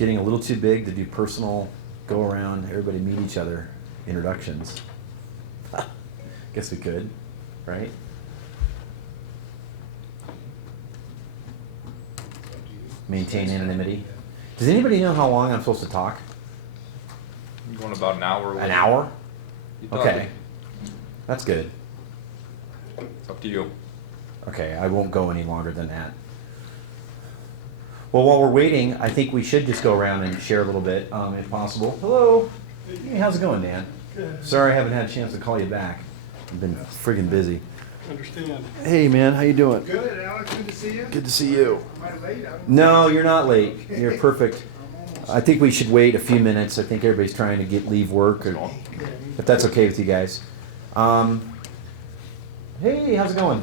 getting a little too big to do personal, go around, everybody meet each other, introductions. Guess we could, right? Maintain anonymity. Does anybody know how long I'm supposed to talk? I'm going about an hour. An hour? You thought Okay. That's good. It's up to you. Okay, I won't go any longer than that. Well, while we're waiting, I think we should just go around and share a little bit, if possible. Hello. Hey, how's it going, Dan? Good. Sorry I haven't had a chance to call you back. I've been friggin' busy. Understand. Hey, man, how you doing? Good, Alex, good to see you. Good to see you. Am I late? No, you're not late. You're perfect. I think we should wait a few minutes. I think everybody's trying to leave work, if that's okay with you guys. Hey, how's it going?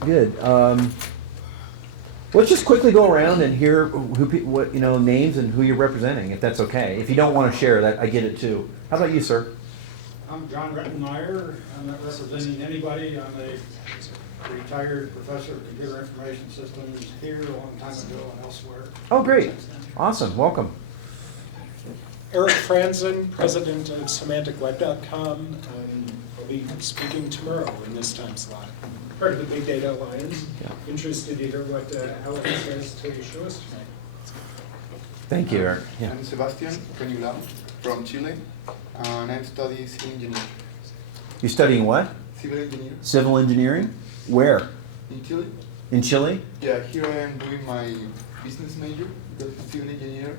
Good. Let's just quickly go around and hear what names and who you're representing, if that's okay. If you don't want to share that, I get it too. How about you, sir? I'm John Rettenmeyer. I'm not representing anybody. I'm a retired professor of computer information systems here a long time ago and elsewhere. Oh, great. Awesome. Welcome. Eric Franzen, president of SemanticWeb.com. I'll be speaking tomorrow in this time slot. Part of the Big Data Alliance. Yeah. Interested to hear what Alex has to show us tonight. Thank you, Eric. Yeah. I'm Sebastian Renula from Chile, and I study civil engineering. You're studying what? Civil engineer Civil engineering? Where? in Chile. In Chile? Yeah, here I am doing my business major, because I'm civil engineer,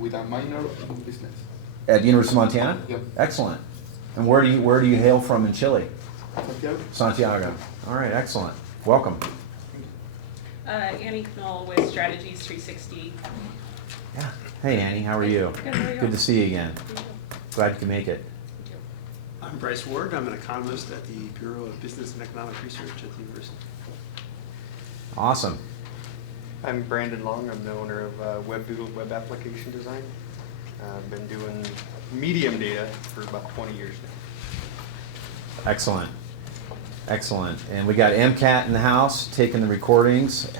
with a minor in business. At the University of Montana? Yep. Excellent. And where do you hail from in Chile? Santiago. Santiago. All right, excellent. Welcome. Annie Knoll with Strategies 360. Yeah. Hey, Annie, how are you? Good, how are you? Good to see you again. Glad you can make it. Thank you. I'm Bryce Ward. I'm an economist at the Bureau of Business and Economic Research at the university. Awesome. I'm Brandon Long. I'm the owner of WebDoodle Web Application Design. I've been doing medium data for about 20 years now. Excellent. Excellent. And we got MCAT in the house taking the recordings.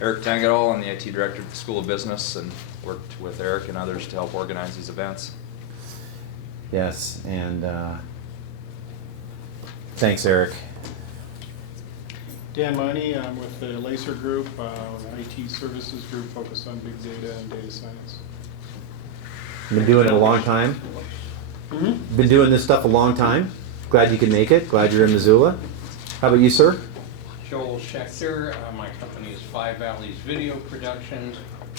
Eric Tangadol, I'm the IT director at the School of Business and worked with Eric and others to help organize these events. Yes, and thanks, Eric. Dan Miney, I'm with the LACER Group, an IT services group focused on big data and data science. Been doing it a long time. Been doing this stuff a long time. Glad you could make it. Glad you're in Missoula. How about you, sir? Joel Schechter. My company is Five Valleys Video Productions,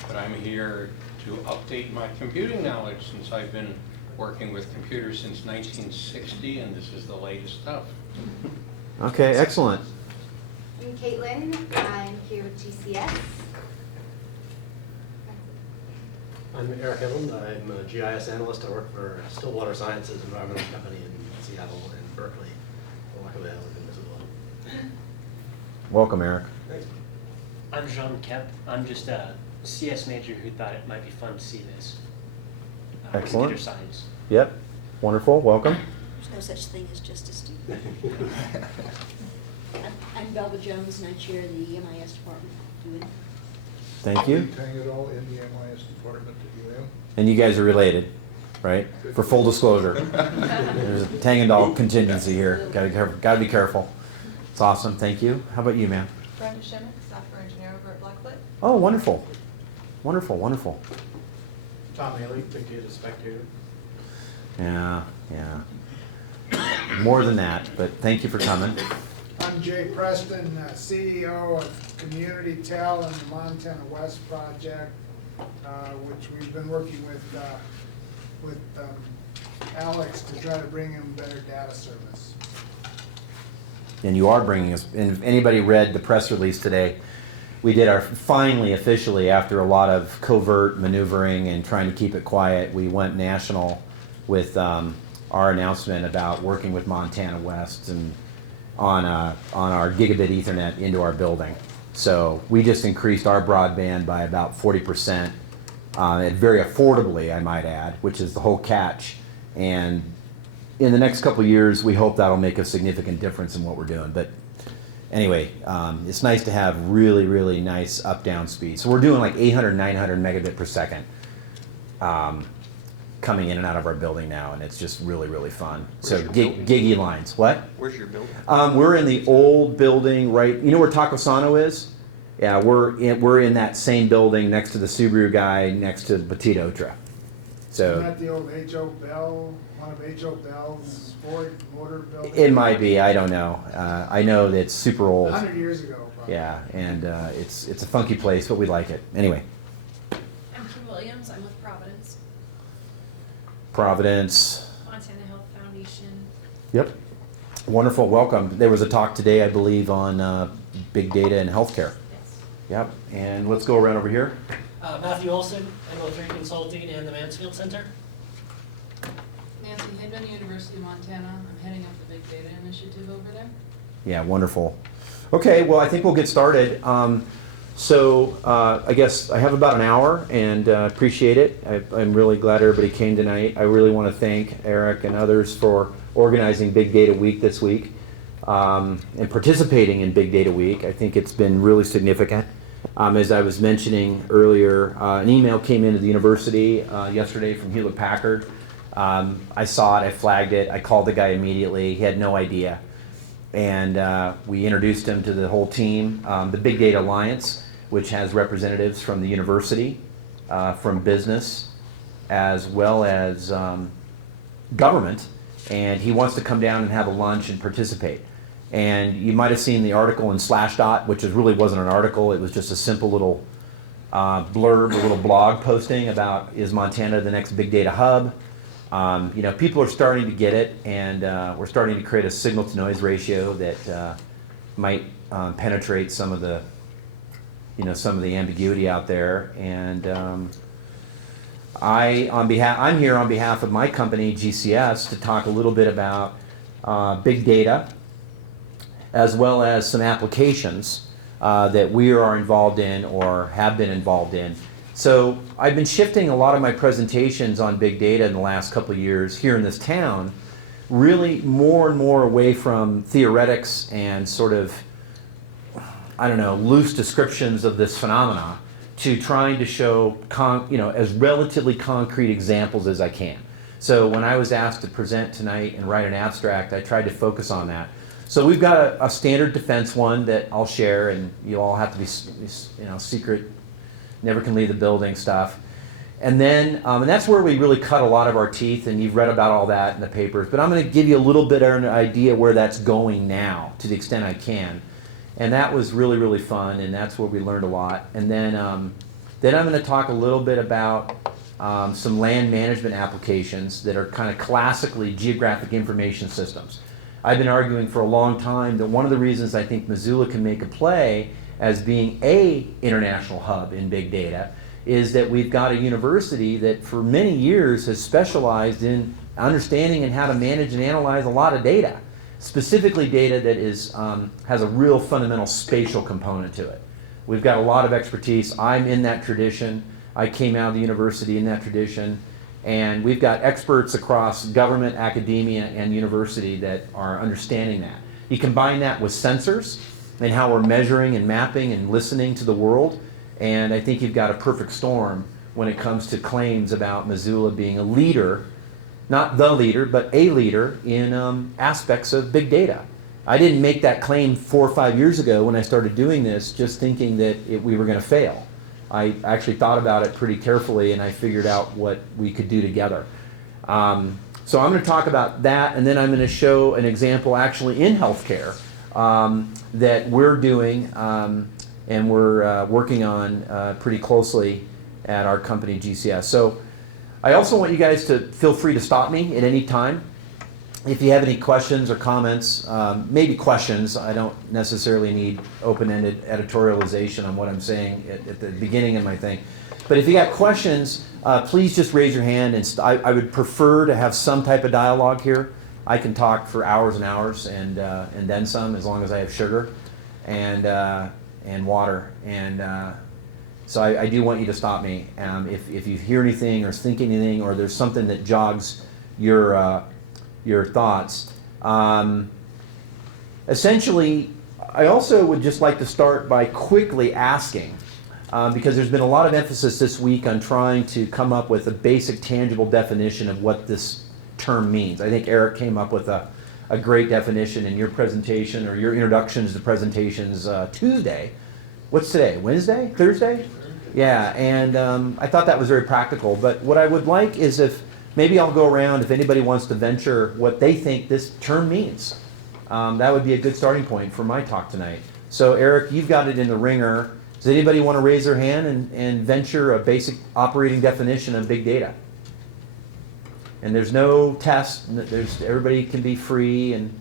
but I'm here to update my computing knowledge since I've been working with computers since 1960, and this is the latest stuff. Okay, excellent. I'm Caitlin. I'm here with GCS. I'm Eric Evelyn. I'm a GIS analyst. I work for Stillwater Sciences Environmental Company in Seattle and Berkeley. Luckily, I live in Missoula. Welcome, Eric. Thanks. I'm Jean Kemp. I'm just a CS major who thought it might be fun to see this. Excellent. Computer science. Yep. Wonderful. Welcome. There's no such thing as just a student. I'm Belva Jones, and I chair the MIS department. Thank you. Tangadol in the MIS department at UM. And you guys are related, right? For full disclosure. There's a Tangendal contingency here. Gotta be careful. It's awesome. Thank you. How about you, ma'am? Brenda Shimmick, software engineer over at Blackfoot. Oh, wonderful. Wonderful, wonderful. Tom Haley, big data spectator. Yeah, yeah. More than that, but thank you for coming. I'm Jay Preston, CEO of Community Tel and the Montana West Project, which we've been working with Alex to try to bring him better data service. And you are bringing us, and if anybody read the press release today, we did our, finally, officially, after a lot of covert maneuvering and trying to keep it quiet, we went national with our announcement about working with Montana West and on our gigabit Ethernet into our building. So we just increased our broadband by about 40%, and very affordably, I might add, which is the whole catch. And in the next couple of years, we hope that'll make a significant difference in what we're doing. But anyway, it's nice to have really, really nice up-down speed. So we're doing like 800, 900 megabit per second coming in and out of our building now, and it's just really, really fun. Where's So your building? giggy lines. What? Where's your building? We're in the old building, right? You know where Tacosano is? Yeah, we're in that same building next to the Subaru guy, next to Petit Otra. Isn't So that the old H.O. Bell, one of H.O. Bell's Ford Motor buildings? it might be. I don't know. I know that it's super old. 100 years ago, probably. Yeah, and it's a funky place, but we like it. Anyway, I'm Kim Williams, I'm with Providence, Providence. Montana Health Foundation. Yep. Wonderful. Welcome. There was a talk today, I believe, on big data and healthcare. Yes. Yep. And let's go around over here. Matthew Olson, MO3 Consulting and the Mansfield Center. Nancy Hidman, University of Montana. I'm heading up the Big Data Initiative over there. Yeah, wonderful. Okay, well, I think we'll get started. I guess I have about an hour, and appreciate it. I'm really glad everybody came tonight. I really want to thank Eric and others for organizing Big Data Week this week and participating in Big Data Week. I think it's been really significant. As I was mentioning earlier, an email came into the university yesterday from Hewlett Packard. I saw it, I flagged it, I called the guy immediately. He had no idea. And we introduced him to the whole team. The Big Data Alliance, which has representatives from the university, from business, as well as government. And he wants to come down and have a lunch and participate. And you might have seen the article in Slashdot, which really wasn't an article. It was just a simple little blurb, a little blog posting about, is Montana the next big data hub? People are starting to get it, and we're starting to create a signal-to-noise ratio that might penetrate some of the ambiguity out there. And I'm here on behalf of my company, GCS, to talk a little bit about big data, as well as some applications that we are involved in or have been involved in. So I've been shifting a lot of my presentations on big data in the last couple of years here in this town, really more and more away from theoretics and sort of, loose descriptions of this phenomena to trying to show, as relatively concrete examples as I can. So when I was asked to present tonight and write an abstract, I tried to focus on that. So we've got a standard defense one that I'll share, and you all have to be, secret, never can leave the building stuff. And then, and that's where we really cut a lot of our teeth, and you've read about all that in the papers. But I'm going to give you a little bit of an idea where that's going now, to the extent I can. And that was really, really fun, and that's where we learned a lot. And then I'm going to talk a little bit about some land management applications that are kind of classically geographic information systems. I've been arguing for a long time that one of the reasons I think Missoula can make a play as being an international hub in big data is that we've got a university that for many years has specialized in understanding and how to manage and analyze a lot of data, specifically data that is, has a real fundamental spatial component to it. We've got a lot of expertise. I'm in that tradition. I came out of the university in that tradition. And we've got experts across government, academia, and university that are understanding that. You combine that with sensors and how we're measuring and mapping and listening to the world, and I think you've got a perfect storm when it comes to claims about Missoula being a leader, not the leader, but a leader in aspects of big data. I didn't make that claim 4 or 5 years ago when I started doing this, just thinking that we were going to fail. I actually thought about it pretty carefully, and I figured out what we could do together. So I'm going to talk about that, and then I'm going to show an example actually in healthcare that we're doing and we're working on pretty closely at our company GCS. So I also want you guys to feel free to stop me at any time. If you have any questions or comments, maybe questions, I don't necessarily need open-ended editorialization on what I'm saying at the beginning of my thing. But if you got questions, please just raise your hand, and I would prefer to have some type of dialogue here. I can talk for hours and hours and then some, as long as I have sugar and water. And so I do want you to stop me if you hear anything or think anything, or there's something that jogs your thoughts. Essentially, I also would just like to start by quickly asking, because there's been a lot of emphasis this week on trying to come up with a basic tangible definition of what this term means. I think Eric came up with a great definition in your presentation or your introductions to presentations Tuesday. What's today, Wednesday, Thursday? Yeah, and I thought that was very practical. But what I would like is if maybe I'll go around if anybody wants to venture what they think this term means. That would be a good starting point for my talk tonight. So Eric, you've got it in the ringer. Does anybody want to raise their hand and venture a basic operating definition of big data? And there's no test. Everybody can be free, and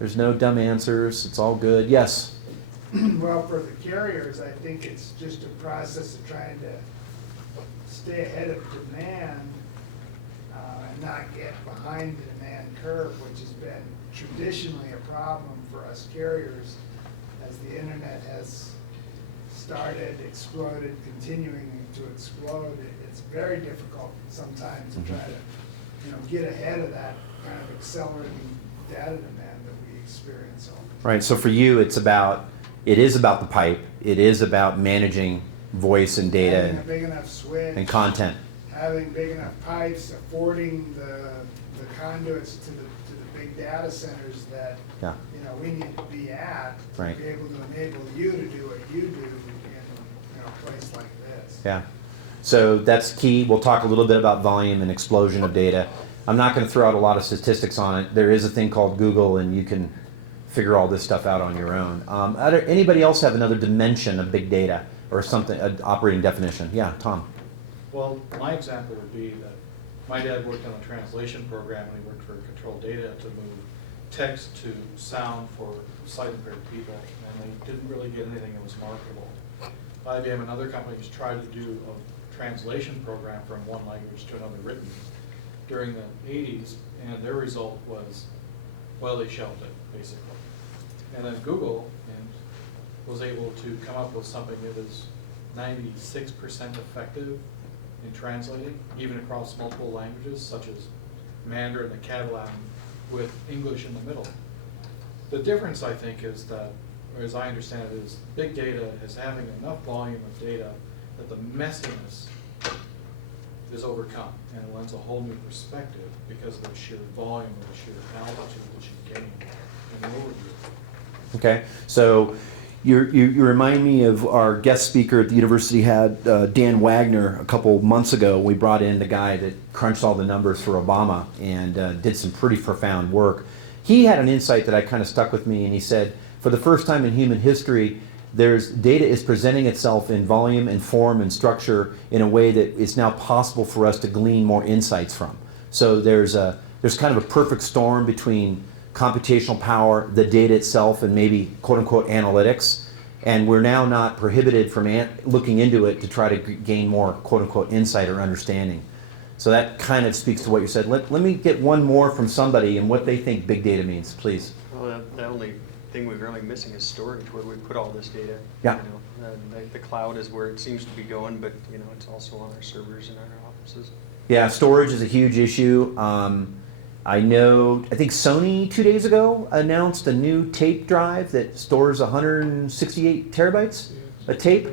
there's no dumb answers. It's all good. Yes? Well, for the carriers, I think it's just a process of trying to stay ahead of demand and not get behind the demand curve, which has been traditionally a problem for us carriers as the internet has started, exploded, continuing to explode. It's very difficult sometimes to try to get ahead of that kind of accelerating data demand that we experience. Right, so for you it is about the pipe, it is about managing voice and data having a big enough switch and content. Having big enough pipes, affording the conduits to the big data centers that we need to be at to be able to enable you to do what you do in a place like this. Yeah. So that's key. We'll talk a little bit about volume and explosion of data. I'm not going to throw out a lot of statistics on it. There is a thing called Google, and you can figure all this stuff out on your own. Anybody else have another dimension of big data or something, an operating definition? Yeah, Tom. Well, my example would be that my dad worked on a translation program, and he worked for Control Data to move text to sound for sight-impaired people, and they didn't really get anything that was marketable. IBM and other companies tried to do a translation program from one language to another written during the 80s, and their result was, well, they shelved it, basically. And then Google was able to come up with something that is 96% effective in translating, even across multiple languages, such as Mandarin and Catalan, with English in the middle. The difference, I think, is that, or as I understand it, is big data is having enough volume of data that the messiness is overcome, and it lends a whole new perspective because of the sheer volume, or the sheer altitude that you gain in the overview. Okay, so you remind me of our guest speaker at the university had, Dan Wagner, a couple months ago. We brought in the guy that crunched all the numbers for Obama and did some pretty profound work. He had an insight that I kind of stuck with me, and he said, for the first time in human history, data is presenting itself in volume and form and structure in a way that it's now possible for us to glean more insights from. So there's kind of a perfect storm between computational power, the data itself, and maybe quote-unquote analytics. And we're now not prohibited from looking into it to try to gain more quote-unquote insight or understanding. So that kind of speaks to what you said. Let me get one more from somebody and what they think big data means, please. Well, the only thing we're really missing is storage, where we put all this data. Yeah. The cloud is where it seems to be going, but it's also on our servers in our offices. Yeah, storage is a huge issue. I think Sony 2 days ago announced a new tape drive that stores 168 terabytes a tape.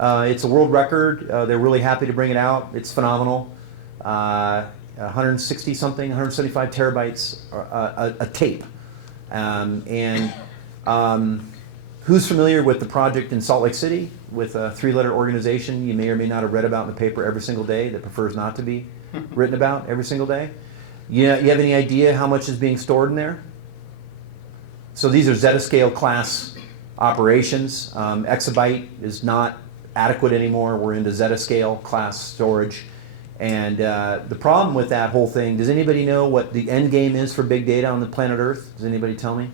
It's a world record. They're really happy to bring it out. It's phenomenal. 160 something, 175 terabytes a tape. Who's familiar with the project in Salt Lake City with a 3-letter organization you may or may not have read about in the paper every single day that prefers not to be written about every single day? You have any idea how much is being stored in there? So these are zettascale class operations. Exabyte is not adequate anymore. We're into zettascale class storage. And the problem with that whole thing, does anybody know what the end game is for big data on the planet Earth? Does anybody tell me?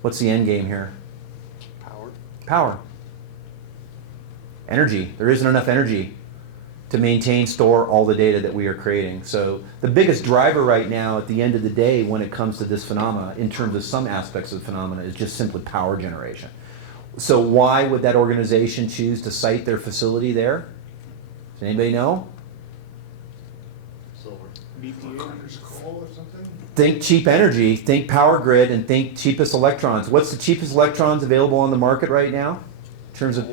What's the end game here? Power. Energy. There isn't enough energy to maintain, store all the data that we are creating. So the biggest driver right now at the end of the day when it comes to this phenomena, in terms of some aspects of the phenomena, is just simply power generation. So why would that organization choose to site their facility there? Does anybody know? Solar. BPA. Coal or something? think cheap energy, think power grid, and think cheapest electrons. What's the cheapest electrons available on the market right now? In terms of,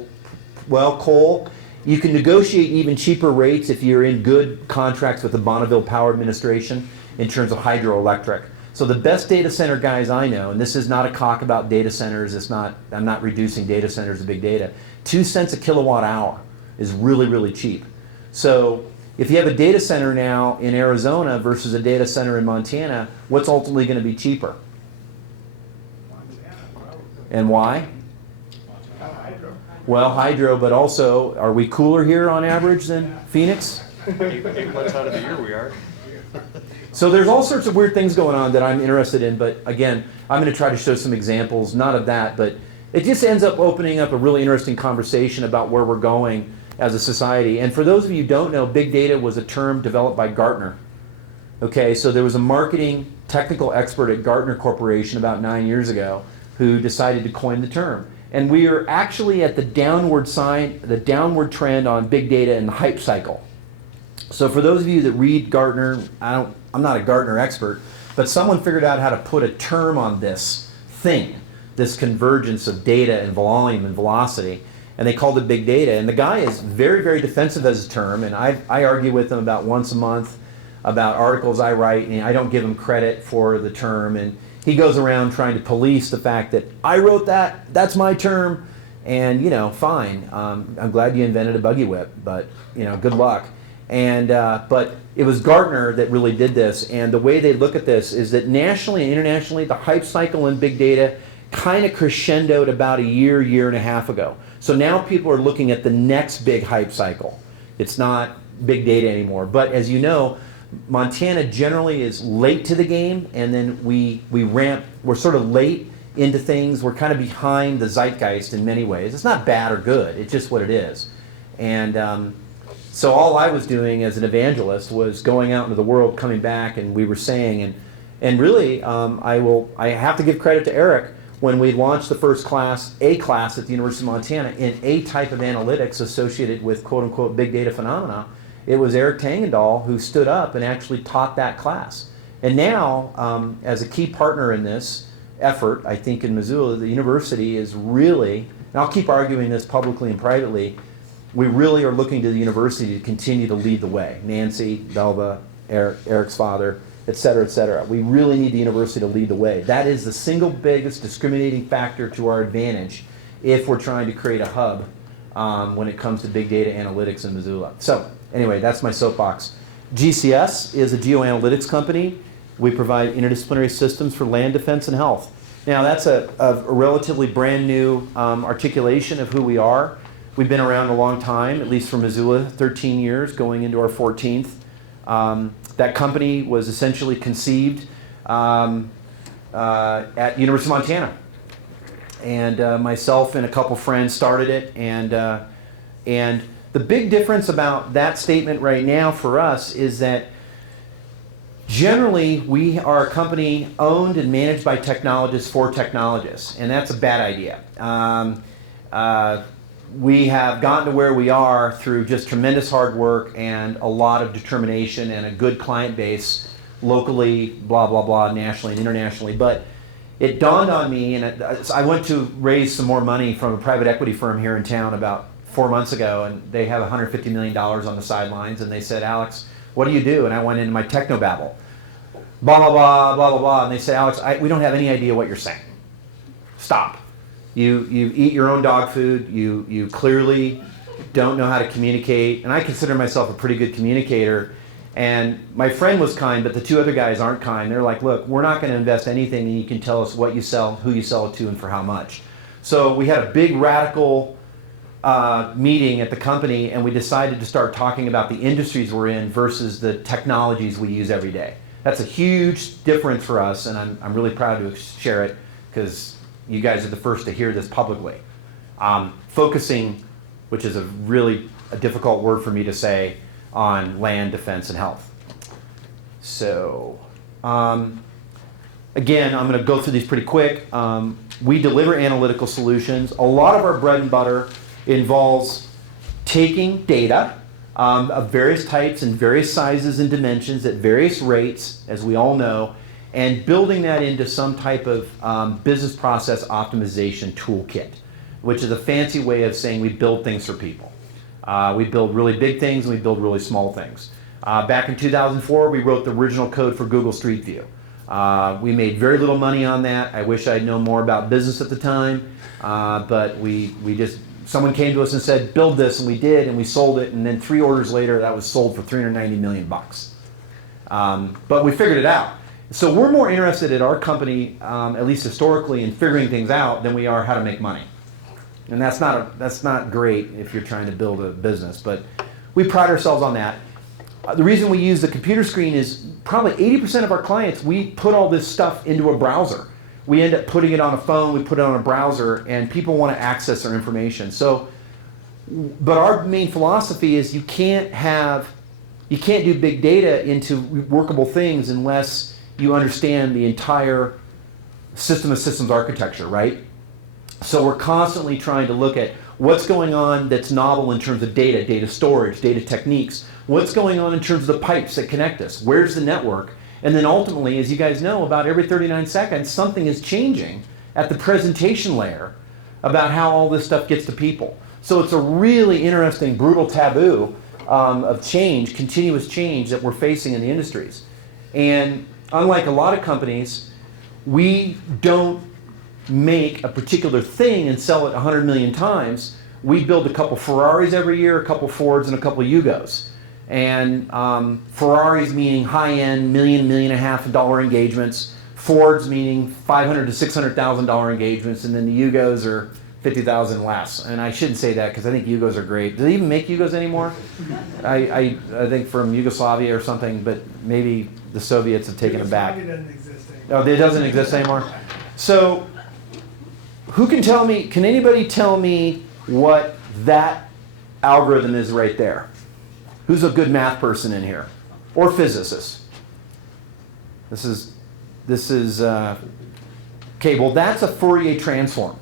well, coal. You can negotiate even cheaper rates if you're in good contracts with the Bonneville Power Administration in terms of hydroelectric. So the best data center guys I know, and this is not a cock about data centers, I'm not reducing data centers to big data, 2 cents a kilowatt hour is really, really cheap. So if you have a data center now in Arizona versus a data center in Montana, what's ultimately going to be cheaper? And why? Well, hydro, but also, are we cooler here on average than Phoenix? 8 months out of the year we are. So there's all sorts of weird things going on that I'm interested in, but again, I'm going to try to show some examples, not of that, but it just ends up opening up a really interesting conversation about where we're going as a society. And for those of you who don't know, big data was a term developed by Gartner. Okay, so there was a marketing technical expert at Gartner Corporation about 9 years ago who decided to coin the term. And we are actually at the downward trend on big data and the hype cycle. So for those of you that read Gartner, I'm not a Gartner expert, but someone figured out how to put a term on this thing, this convergence of data and volume and velocity, and they called it big data. And the guy is very, very defensive as a term, and I argue with him about once a month about articles I write, and I don't give him credit for the term, and he goes around trying to police the fact that I wrote that, that's my term, and fine, I'm glad you invented a buggy whip, but good luck. And but it was Gartner that really did this, and the way they look at this is that nationally and internationally, the hype cycle in big data kind of crescendoed about a year and a half ago. So now people are looking at the next big hype cycle. It's not big data anymore. But as you know, Montana generally is late to the game, and then we ramp. We're sort of late into things. We're kind of behind the zeitgeist in many ways. It's not bad or good. It's just what it is. And so all I was doing as an evangelist was going out into the world, coming back, and we were saying, and really, I have to give credit to Eric. When we launched the first class, A class at the University of Montana in a type of analytics associated with quote-unquote big data phenomena, it was Eric Tangendahl who stood up and actually taught that class. And now, as a key partner in this effort, I think in Missoula, the university is really, and I'll keep arguing this publicly and privately, we really are looking to the university to continue to lead the way. Nancy, Belva, Eric's father, et cetera, et cetera. We really need the university to lead the way. That is the single biggest discriminating factor to our advantage if we're trying to create a hub when it comes to big data analytics in Missoula. So anyway, that's my soapbox. GCS is a geoanalytics company. We provide interdisciplinary systems for land defense and health. Now that's a relatively brand new articulation of who we are. We've been around a long time, at least for Missoula, 13 years, going into our 14th. That company was essentially conceived at University of Montana. And myself and a couple friends started it. And the big difference about that statement right now for us is that generally we are a company owned and managed by technologists for technologists. And that's a bad idea. We have gotten to where we are through just tremendous hard work and a lot of determination and a good client base locally, blah, blah, blah, nationally and internationally. But it dawned on me, and I went to raise some more money from a private equity firm here in town about 4 months ago, and they have $150 million on the sidelines, and they said, Alex, what do you do? And I went into my technobabble, blah, blah, blah, blah, blah, blah, and they said, Alex, we don't have any idea what you're saying. Stop. You eat your own dog food. You clearly don't know how to communicate. And I consider myself a pretty good communicator. And my friend was kind, but the two other guys aren't kind. They're like, look, we're not going to invest anything, and you can tell us what you sell, who you sell it to, and for how much. So we had a big radical meeting at the company, and we decided to start talking about the industries we're in versus the technologies we use every day. That's a huge difference for us, and I'm really proud to share it because you guys are the first to hear this publicly. Focusing, which is a difficult word for me to say, on land, defense, and health. So, again, I'm going to go through these pretty quick. We deliver analytical solutions. A lot of our bread and butter involves taking data of various types and various sizes and dimensions at various rates, as we all know, and building that into some type of business process optimization toolkit, which is a fancy way of saying we build things for people. We build really big things and we build really small things. Back in 2004, we wrote the original code for Google Street View. We made very little money on that. I wish I'd known more about business at the time, but someone came to us and said, build this, and we did, and we sold it, and then 3 orders later, that was sold for $390 million bucks. But we figured it out. So we're more interested at our company, at least historically, in figuring things out than we are how to make money. And that's not great if you're trying to build a business, but we pride ourselves on that. The reason we use the computer screen is probably 80% of our clients, we put all this stuff into a browser. We end up putting it on a phone, we put it on a browser, and people want to access our information. So, but our main philosophy is you can't do big data into workable things unless you understand the entire system of systems architecture, right? So we're constantly trying to look at what's going on that's novel in terms of data storage, data techniques. What's going on in terms of the pipes that connect us? Where's the network? And then ultimately, as you guys know, about every 39 seconds, something is changing at the presentation layer about how all this stuff gets to people. So it's a really interesting, brutal taboo of change, continuous change that we're facing in the industries. And unlike a lot of companies, we don't make a particular thing and sell it 100 million times. We build a couple Ferraris every year, a couple Fords, and a couple Yugos. And Ferraris meaning high-end, $1.5 million engagements. Fords meaning $500,000 to $600,000 engagements, and then the Yugos are 50,000 less. And I shouldn't say that because I think Yugos are great. Do they even make Yugos anymore? I think from Yugoslavia or something, but maybe the Soviets have taken them back. Yugoslavia doesn't exist anymore. Oh, it doesn't exist anymore? So who can tell me, can anybody tell me what that algorithm is right there? Who's a good math person in here? Or physicist? This is okay, well that's a Fourier transform.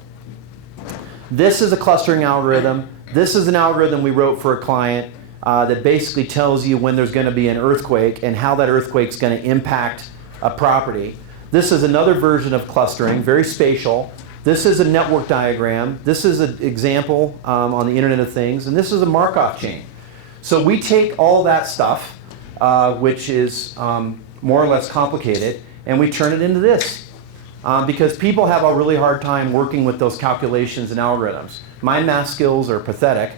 This is a clustering algorithm. This is an algorithm we wrote for a client that basically tells you when there's going to be an earthquake and how that earthquake's going to impact a property. This is another version of clustering, very spatial. This is a network diagram. This is an example on the Internet of Things, and this is a Markov chain. So we take all that stuff, which is more or less complicated, and we turn it into this. Because people have a really hard time working with those calculations and algorithms. My math skills are pathetic,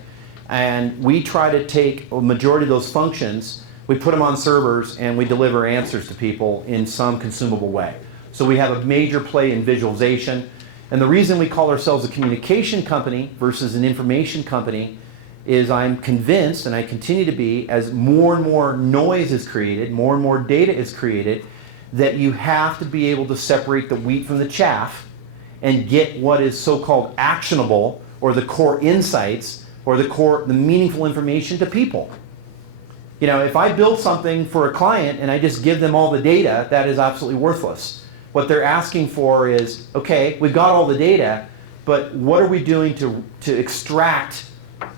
and we try to take a majority of those functions, we put them on servers, and we deliver answers to people in some consumable way. So we have a major play in visualization. And the reason we call ourselves a communication company versus an information company is I'm convinced, and I continue to be, as more and more noise is created, more and more data is created, that you have to be able to separate the wheat from the chaff and get what is so-called actionable, or the core insights, or the meaningful information to people. You know, if I build something for a client and I just give them all the data, that is absolutely worthless. What they're asking for is, okay, we've got all the data, but what are we doing to extract,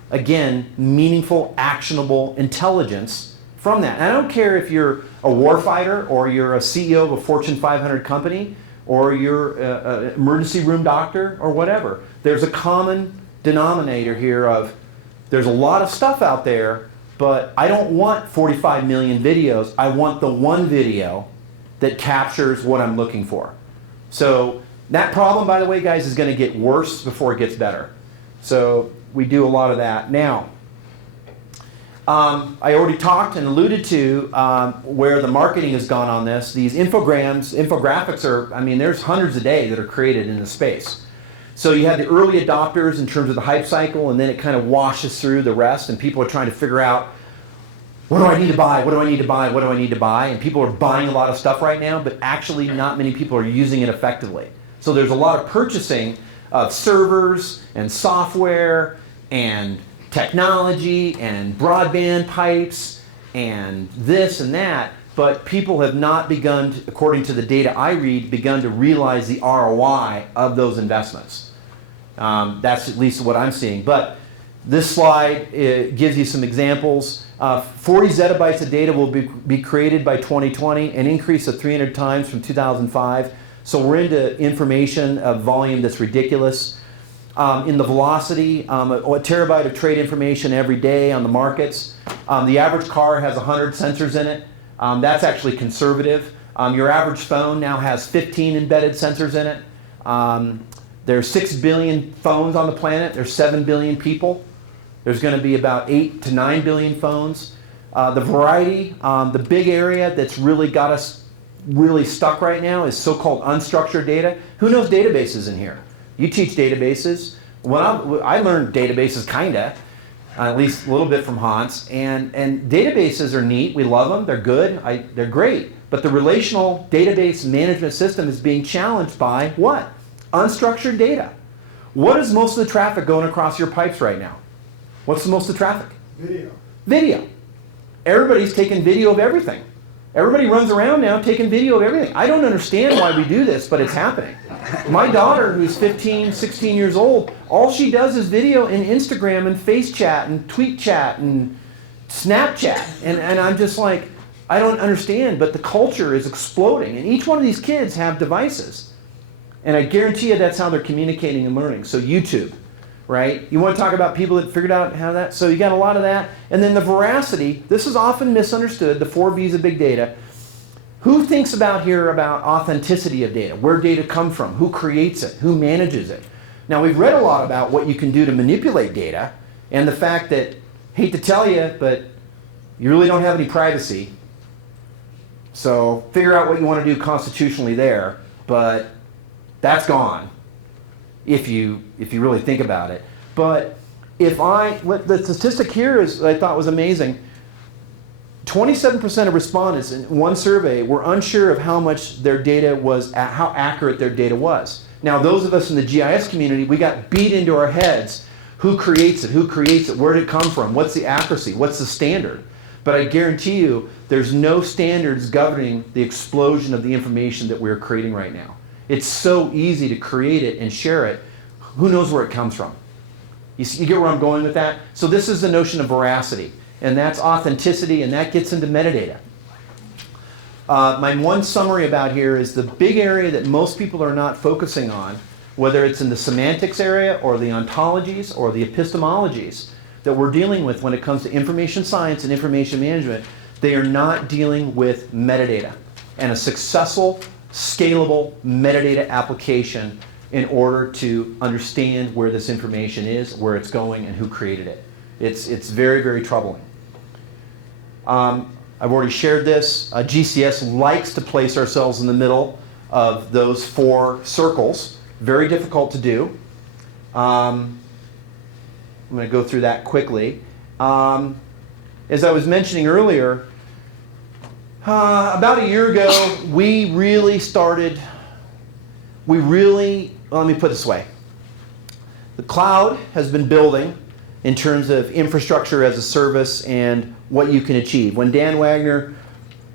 again, meaningful, actionable intelligence from that? And I don't care if you're a warfighter or you're a CEO of a Fortune 500 company or you're an emergency room doctor or whatever. There's a common denominator here of there's a lot of stuff out there, but I don't want 45 million videos. I want the one video that captures what I'm looking for. So that problem, by the way, guys, is going to get worse before it gets better. So we do a lot of that. Now, I already talked and alluded to where the marketing has gone on this. These infographics are, I mean, there's hundreds a day that are created in the space. So you have the early adopters in terms of the hype cycle, and then it kind of washes through the rest, and people are trying to figure out, what do I need to buy? What do I need to buy? What do I need to buy? And people are buying a lot of stuff right now, but actually not many people are using it effectively. So there's a lot of purchasing of servers and software and technology and broadband pipes and this and that, but people have not begun, according to the data I read, begun to realize the ROI of those investments. That's at least what I'm seeing. But This slide gives you some examples. 40 zettabytes of data will be created by 2020, an increase of 300 times from 2005. So we're into information of volume that's ridiculous. In the velocity, a terabyte of trade information every day on the markets. The average car has 100 sensors in it. That's actually conservative. Your average phone now has 15 embedded sensors in it. There's 6 billion phones on the planet. There's 7 billion people. There's going to be about 8 to 9 billion phones. The variety, the big area that's really got us really stuck right now is so-called unstructured data. Who knows databases in here? You teach databases. Well, I learned databases kinda, at least a little bit from Hans. And databases are neat. We love them. They're good. They're great. But the relational database management system is being challenged by what? Unstructured data. What is most of the traffic going across your pipes right now? What's the most of the traffic? Video. Video. Everybody's taking video of everything. Everybody runs around now taking video of everything. I don't understand why we do this, but it's happening. My daughter, who's 15, 16 years old, all she does is video and Instagram and face chat and tweet chat and Snapchat. And I'm just like, I don't understand, but the culture is exploding. And each one of these kids have devices. And I guarantee you that's how they're communicating and learning. So YouTube, right? You want to talk about people that figured out how that? So you got a lot of that. And then the veracity, this is often misunderstood, the 4 V's of big data. Who thinks about here about authenticity of data? Where data come from? Who creates it? Who manages it? Now we've read a lot about what you can do to manipulate data and the fact that, hate to tell you, but you really don't have any privacy. So figure out what you want to do constitutionally there, but that's gone if you really think about it. But the statistic here is, I thought was amazing. 27% of respondents in one survey were unsure of how much their data was, how accurate their data was. Now those of us in the GIS community, we got beat into our heads. Who creates it? Who creates it? Where did it come from? What's the accuracy? What's the standard? But I guarantee you, there's no standards governing the explosion of the information that we're creating right now. It's so easy to create it and share it. Who knows where it comes from? You get where I'm going with that? So this is the notion of veracity, and that's authenticity, and that gets into metadata. My one summary about here is the big area that most people are not focusing on, whether it's in the semantics area or the ontologies or the epistemologies that we're dealing with when it comes to information science and information management, they are not dealing with metadata and a successful, scalable metadata application in order to understand where this information is, where it's going, and who created it. It's very, very troubling. I've already shared this. GCS likes to place ourselves in the middle of those 4 circles. Very difficult to do. I'm going to go through that quickly. As I was mentioning earlier, about a year ago, let me put it this way. The cloud has been building in terms of infrastructure as a service and what you can achieve. When Dan Wagner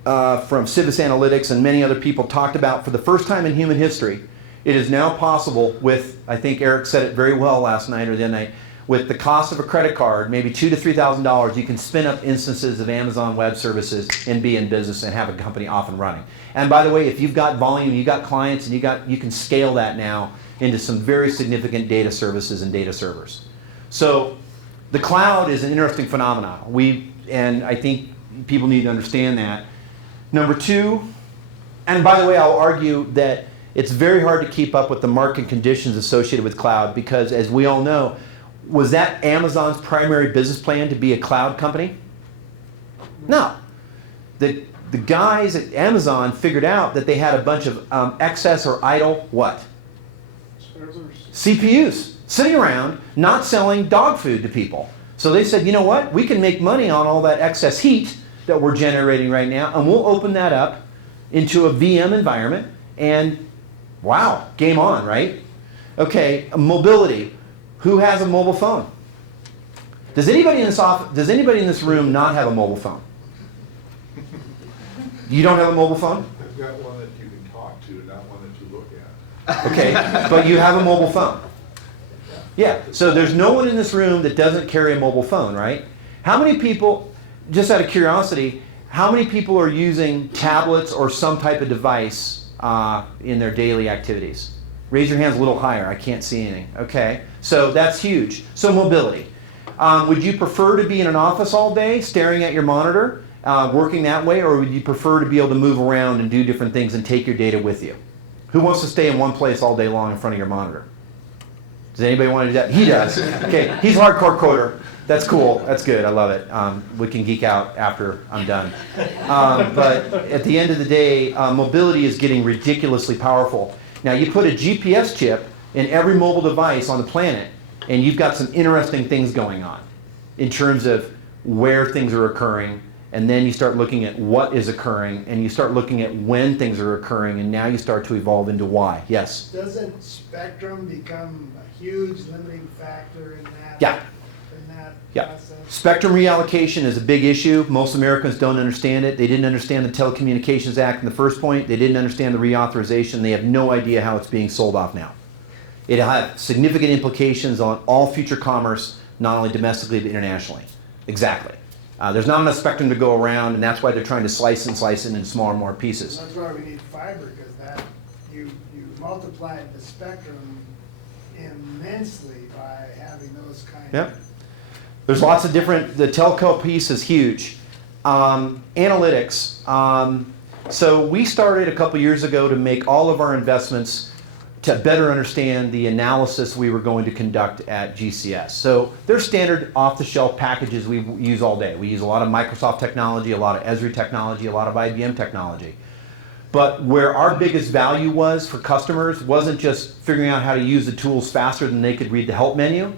from Civis Analytics and many other people talked about, for the first time in human history, it is now possible with, I think Eric said it very well last night or the other night, with the cost of a credit card, maybe $2,000 to $3,000, you can spin up instances of Amazon Web Services and be in business and have a company off and running. And by the way, if you've got volume, you've got clients, and you can scale that now into some very significant data services and data servers. So the cloud is an interesting phenomenon. And I think people need to understand that. Number 2, and by the way, I'll argue that it's very hard to keep up with the market conditions associated with cloud because, as we all know, was that Amazon's primary business plan to be a cloud company? No. The guys at Amazon figured out that they had a bunch of excess or idle what? CPUs sitting around not selling dog food to people. So they said, you know what? We can make money on all that excess heat that we're generating right now, and we'll open that up into a VM environment, and wow, game on, right? Okay, mobility. Who has a mobile phone? Does anybody in this room not have a mobile phone? You don't have a mobile phone? I've got one that you can talk to, not one that you look at. Okay, but you have a mobile phone. Yeah, so there's no one in this room that doesn't carry a mobile phone, right? How many people, just out of curiosity, how many people are using tablets or some type of device in their daily activities? Raise your hands a little higher. I can't see anything. Okay, so that's huge. So mobility. Would you prefer to be in an office all day, staring at your monitor, working that way, or would you prefer to be able to move around and do different things and take your data with you? Who wants to stay in one place all day long in front of your monitor? Does anybody want to do that? He does. Okay, he's a hardcore coder. That's cool. That's good. I love it. We can geek out after I'm done. But at the end of the day, mobility is getting ridiculously powerful. Now, you put a GPS chip in every mobile device on the planet, and you've got some interesting things going on in terms of where things are occurring, and then you start looking at what is occurring, and you start looking at when things are occurring, and now you start to evolve into why. Yes? Doesn't spectrum become a huge limiting factor in that? Yeah. Yeah. Process? Spectrum reallocation is a big issue. Most Americans don't understand it. They didn't understand the Telecommunications Act in the first point. They didn't understand the reauthorization. They have no idea how it's being sold off now. It'll have significant implications on all future commerce, not only domestically but internationally. Exactly. There's not enough spectrum to go around, and that's why they're trying to slice it into smaller and more pieces. That's why we need fiber, because that you multiplied the spectrum immensely by having those kind Yep. of. There's lots of different, the telco piece is huge. Analytics. So we started a couple years ago to make all of our investments to better understand the analysis we were going to conduct at GCS. So there's standard off-the-shelf packages we use all day. We use a lot of Microsoft technology, a lot of Esri technology, a lot of IBM technology. But where our biggest value was for customers wasn't just figuring out how to use the tools faster than they could read the help menu,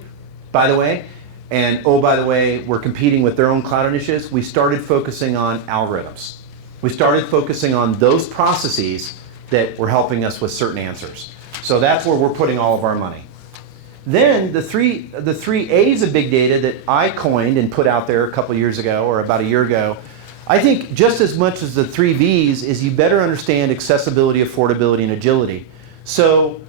by the way. And oh, by the way, we're competing with their own cloud initiatives. We started focusing on algorithms. We started focusing on those processes that were helping us with certain answers. So that's where we're putting all of our money. Then the three A's of big data that I coined and put out there a couple years ago, or about a year ago, I think just as much as the 3 V's is you better understand accessibility, affordability, and agility. So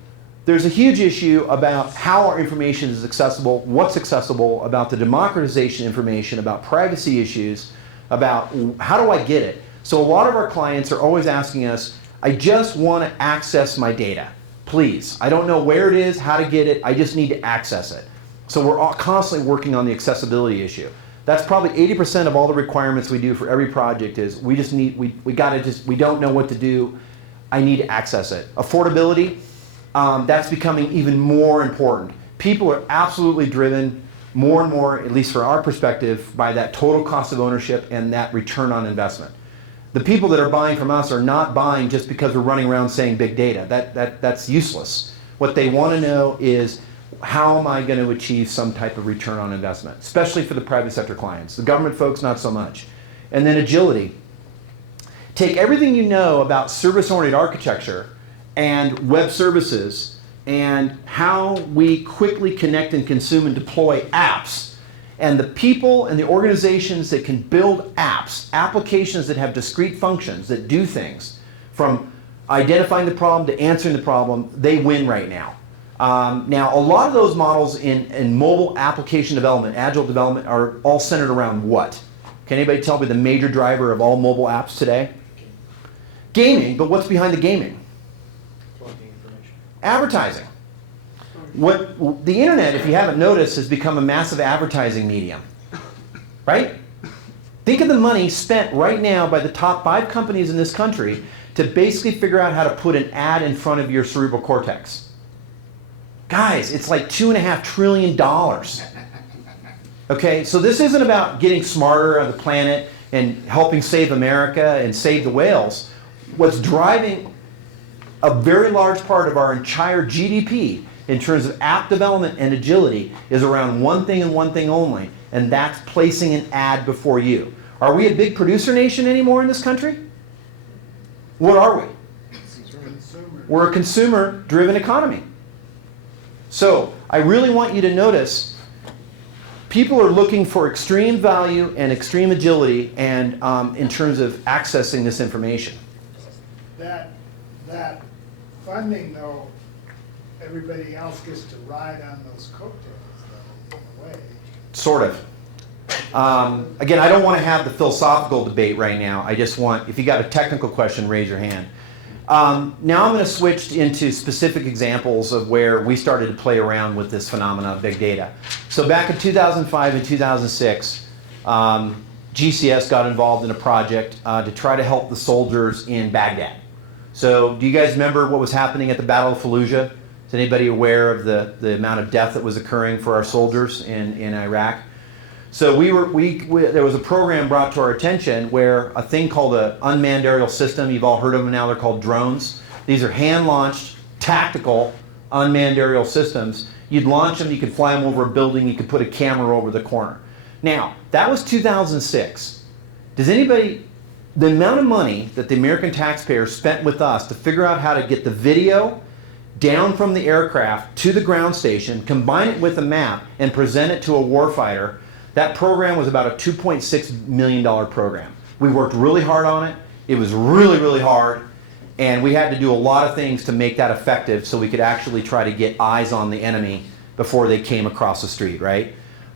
there's a huge issue about how our information is accessible, what's accessible, about the democratization of information, about privacy issues, about how do I get it. So a lot of our clients are always asking us, I just want to access my data. Please. I don't know where it is, how to get it, I just need to access it. So we're all constantly working on the accessibility issue. That's probably 80% of all the requirements we do for every project is we don't know what to do, I need to access it. Affordability, that's becoming even more important. People are absolutely driven more and more, at least from our perspective, by that total cost of ownership and that return on investment. The people that are buying from us are not buying just because we're running around saying big data. That's useless. What they want to know is, how am I going to achieve some type of return on investment, especially for the private sector clients. The government folks, not so much. And then agility. Take everything you know about service-oriented architecture and web services and how we quickly connect and consume and deploy apps, and the people and the organizations that can build apps, applications that have discrete functions, that do things, from identifying the problem to answering the problem, they win right now. Now, a lot of those models in mobile application development, agile development, are all centered around what? Can anybody tell me the major driver of all mobile apps today? Gaming, but what's behind the gaming? Advertising. The internet, if you haven't noticed, has become a massive advertising medium, right? Think of the money spent right now by the top 5 companies in this country to basically figure out how to put an ad in front of your cerebral cortex. Guys, it's like $2.5 trillion. Okay, so this isn't about getting smarter on the planet and helping save America and save the whales. What's driving a very large part of our entire GDP in terms of app development and agility is around one thing and one thing only, and that's placing an ad before you. Are we a big producer nation anymore in this country? What are we? We're a consumer-driven economy. So I really want you to notice people are looking for extreme value and extreme agility and in terms of accessing this information. That funding, though, everybody else gets to ride on those coattails, though, in a way. Sort of. Again, I don't want to have the philosophical debate right now. I just want, if you got a technical question, raise your hand. Now I'm going to switch into specific examples of where we started to play around with this phenomena of big data. So back in 2005 and 2006, GCS got involved in a project to try to help the soldiers in Baghdad. So do you guys remember what was happening at the Battle of Fallujah? Is anybody aware of the amount of death that was occurring for our soldiers in Iraq? So there was a program brought to our attention where a thing called an unmanned aerial system, you've all heard of them now, they're called drones. These are hand-launched, tactical, unmanned aerial systems. You'd launch them, you could fly them over a building, you could put a camera over the corner. Now, that was 2006. Does anybody, the amount of money that the American taxpayer spent with us to figure out how to get the video down from the aircraft to the ground station, combine it with a map, and present it to a warfighter, that program was about a $2.6 million program. We worked really hard on it. It was really, really hard. And we had to do a lot of things to make that effective so we could actually try to get eyes on the enemy before they came across the street, right?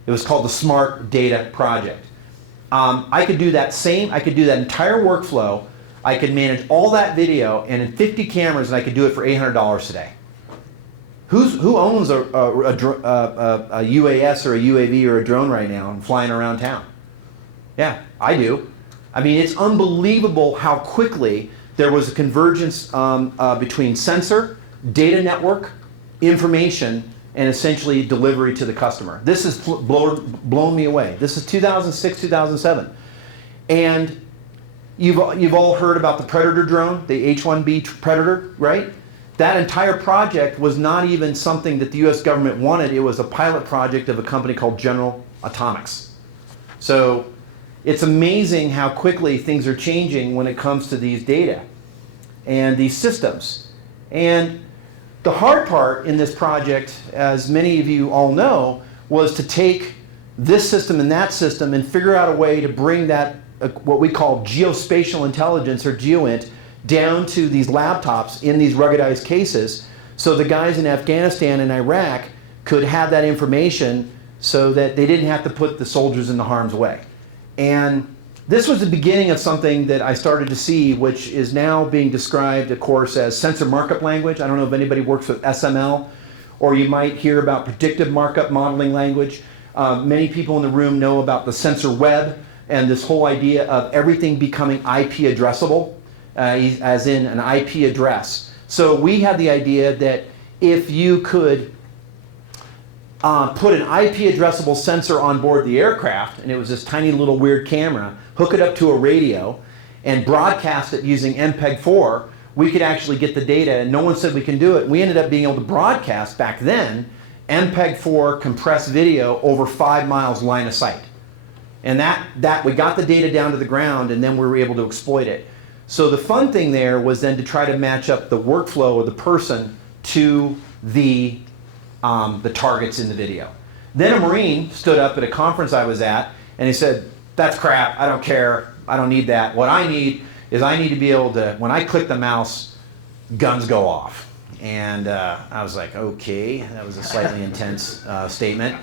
It was called the Smart Data Project. I could do that entire workflow. I could manage all that video and in 50 cameras, and I could do it for $800 today. Who owns a UAS or a UAV or a drone right now and flying around town? Yeah, I do. I mean, it's unbelievable how quickly there was a convergence between sensor, data network, information, and essentially delivery to the customer. This has blown me away. This is 2006, 2007. And you've all heard about the Predator drone, the H-1B Predator, right? That entire project was not even something that the US government wanted. It was a pilot project of a company called General Atomics. So it's amazing how quickly things are changing when it comes to these data and these systems. And the hard part in this project, as many of you all know, was to take this system and that system and figure out a way to bring that, what we call geospatial intelligence or GeoInt, down to these laptops in these ruggedized cases so the guys in Afghanistan and Iraq could have that information so that they didn't have to put the soldiers in the harm's way. And this was the beginning of something that I started to see, which is now being described, of course, as sensor markup language. I don't know if anybody works with SML, or you might hear about predictive markup modeling language. Many people in the room know about the sensor web and this whole idea of everything becoming IP addressable. As in an IP address. So we had the idea that if you could put an IP addressable sensor on board the aircraft, and it was this tiny little weird camera, hook it up to a radio, and broadcast it using MPEG-4, we could actually get the data, and no one said we can do it. We ended up being able to broadcast, back then, MPEG-4 compressed video over 5 miles line of sight. And that we got the data down to the ground, and then we were able to exploit it. So the fun thing there was then to try to match up the workflow of the person to the targets in the video. Then a Marine stood up at a conference I was at, and he said, "That's crap, I don't care, I don't need that. What I need is I need to be able to, when I click the mouse, guns go off." And I was like, okay, that was a slightly intense statement.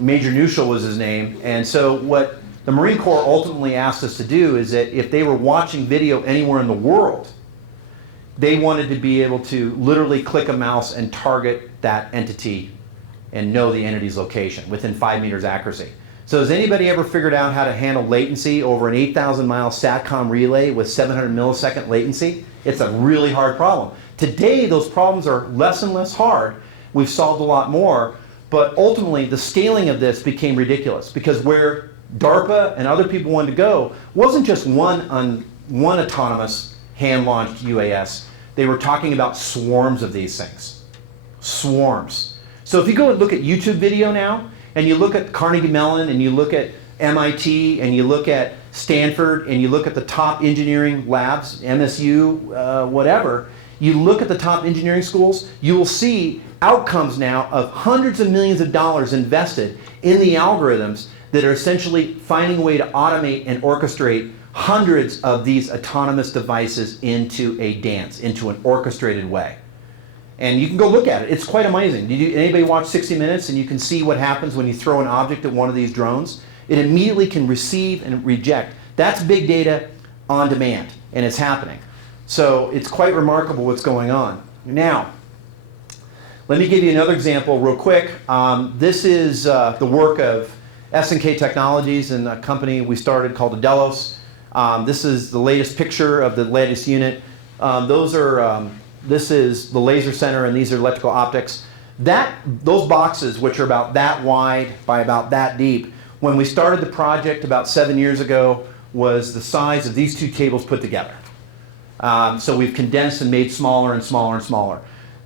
Major Neuschel was his name, and so what the Marine Corps ultimately asked us to do is that if they were watching video anywhere in the world, they wanted to be able to literally click a mouse and target that entity and know the entity's location within 5 meters accuracy. So has anybody ever figured out how to handle latency over an 8,000 mile SATCOM relay with 700 millisecond latency? It's a really hard problem. Today, those problems are less and less hard. We've solved a lot more, but ultimately the scaling of this became ridiculous because where DARPA and other people wanted to go wasn't just one autonomous hand-launched UAS. They were talking about swarms of these things. Swarms. So if you go and look at YouTube video now, and you look at Carnegie Mellon, and you look at MIT, and you look at Stanford, and you look at the top engineering labs, MSU, whatever, you look at the top engineering schools, you will see outcomes now of hundreds of millions of dollars invested in the algorithms that are essentially finding a way to automate and orchestrate hundreds of these autonomous devices into a dance, into an orchestrated way. And you can go look at it. It's quite amazing. Did anybody watch 60 Minutes and you can see what happens when you throw an object at one of these drones? It immediately can receive and reject. That's big data on demand, and it's happening. So it's quite remarkable what's going on. Now, let me give you another example real quick. This is the work of S&K Technologies and a company we started called Adelos. This is the latest picture of the latest unit. This is the laser center, and these are electrical optics. Those boxes, which are about that wide by about that deep, when we started the project about 7 years ago, was the size of these two tables put together. So we've condensed and made smaller and smaller and smaller.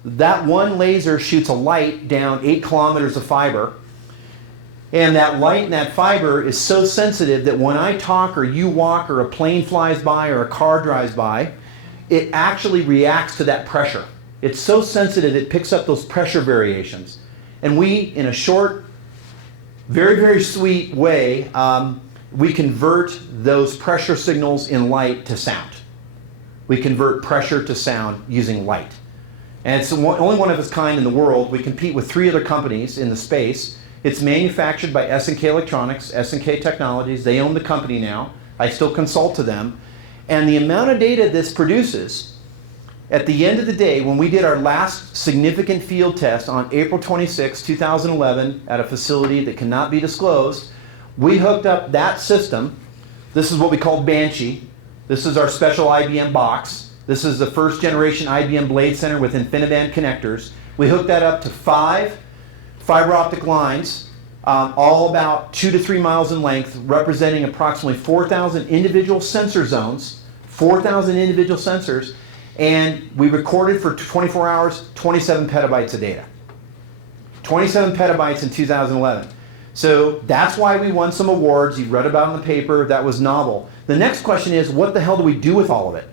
That one laser shoots a light down 8 kilometers of fiber, and that light and that fiber is so sensitive that when I talk or you walk or a plane flies by or a car drives by, it actually reacts to that pressure. It's so sensitive it picks up those pressure variations. And we, in a short, very, very sweet way, we convert those pressure signals in light to sound. We convert pressure to sound using light. And it's the only one of its kind in the world. We compete with 3 other companies in the space. It's manufactured by S&K Electronics, S&K Technologies. They own the company now. I still consult to them. And the amount of data this produces, at the end of the day, when we did our last significant field test on April 26, 2011, at a facility that cannot be disclosed, we hooked up that system. This is what we call Banshee. This is our special IBM box. This is the first generation IBM Blade Center with InfiniBand connectors. We hooked that up to 5 fiber optic lines, all about 2 to 3 miles in length, representing approximately 4,000 individual sensor zones, 4,000 individual sensors, and we recorded for 24 hours, 27 petabytes of data. 27 petabytes in 2011. So that's why we won some awards. You read about it in the paper. That was novel. The next question is, what the hell do we do with all of it?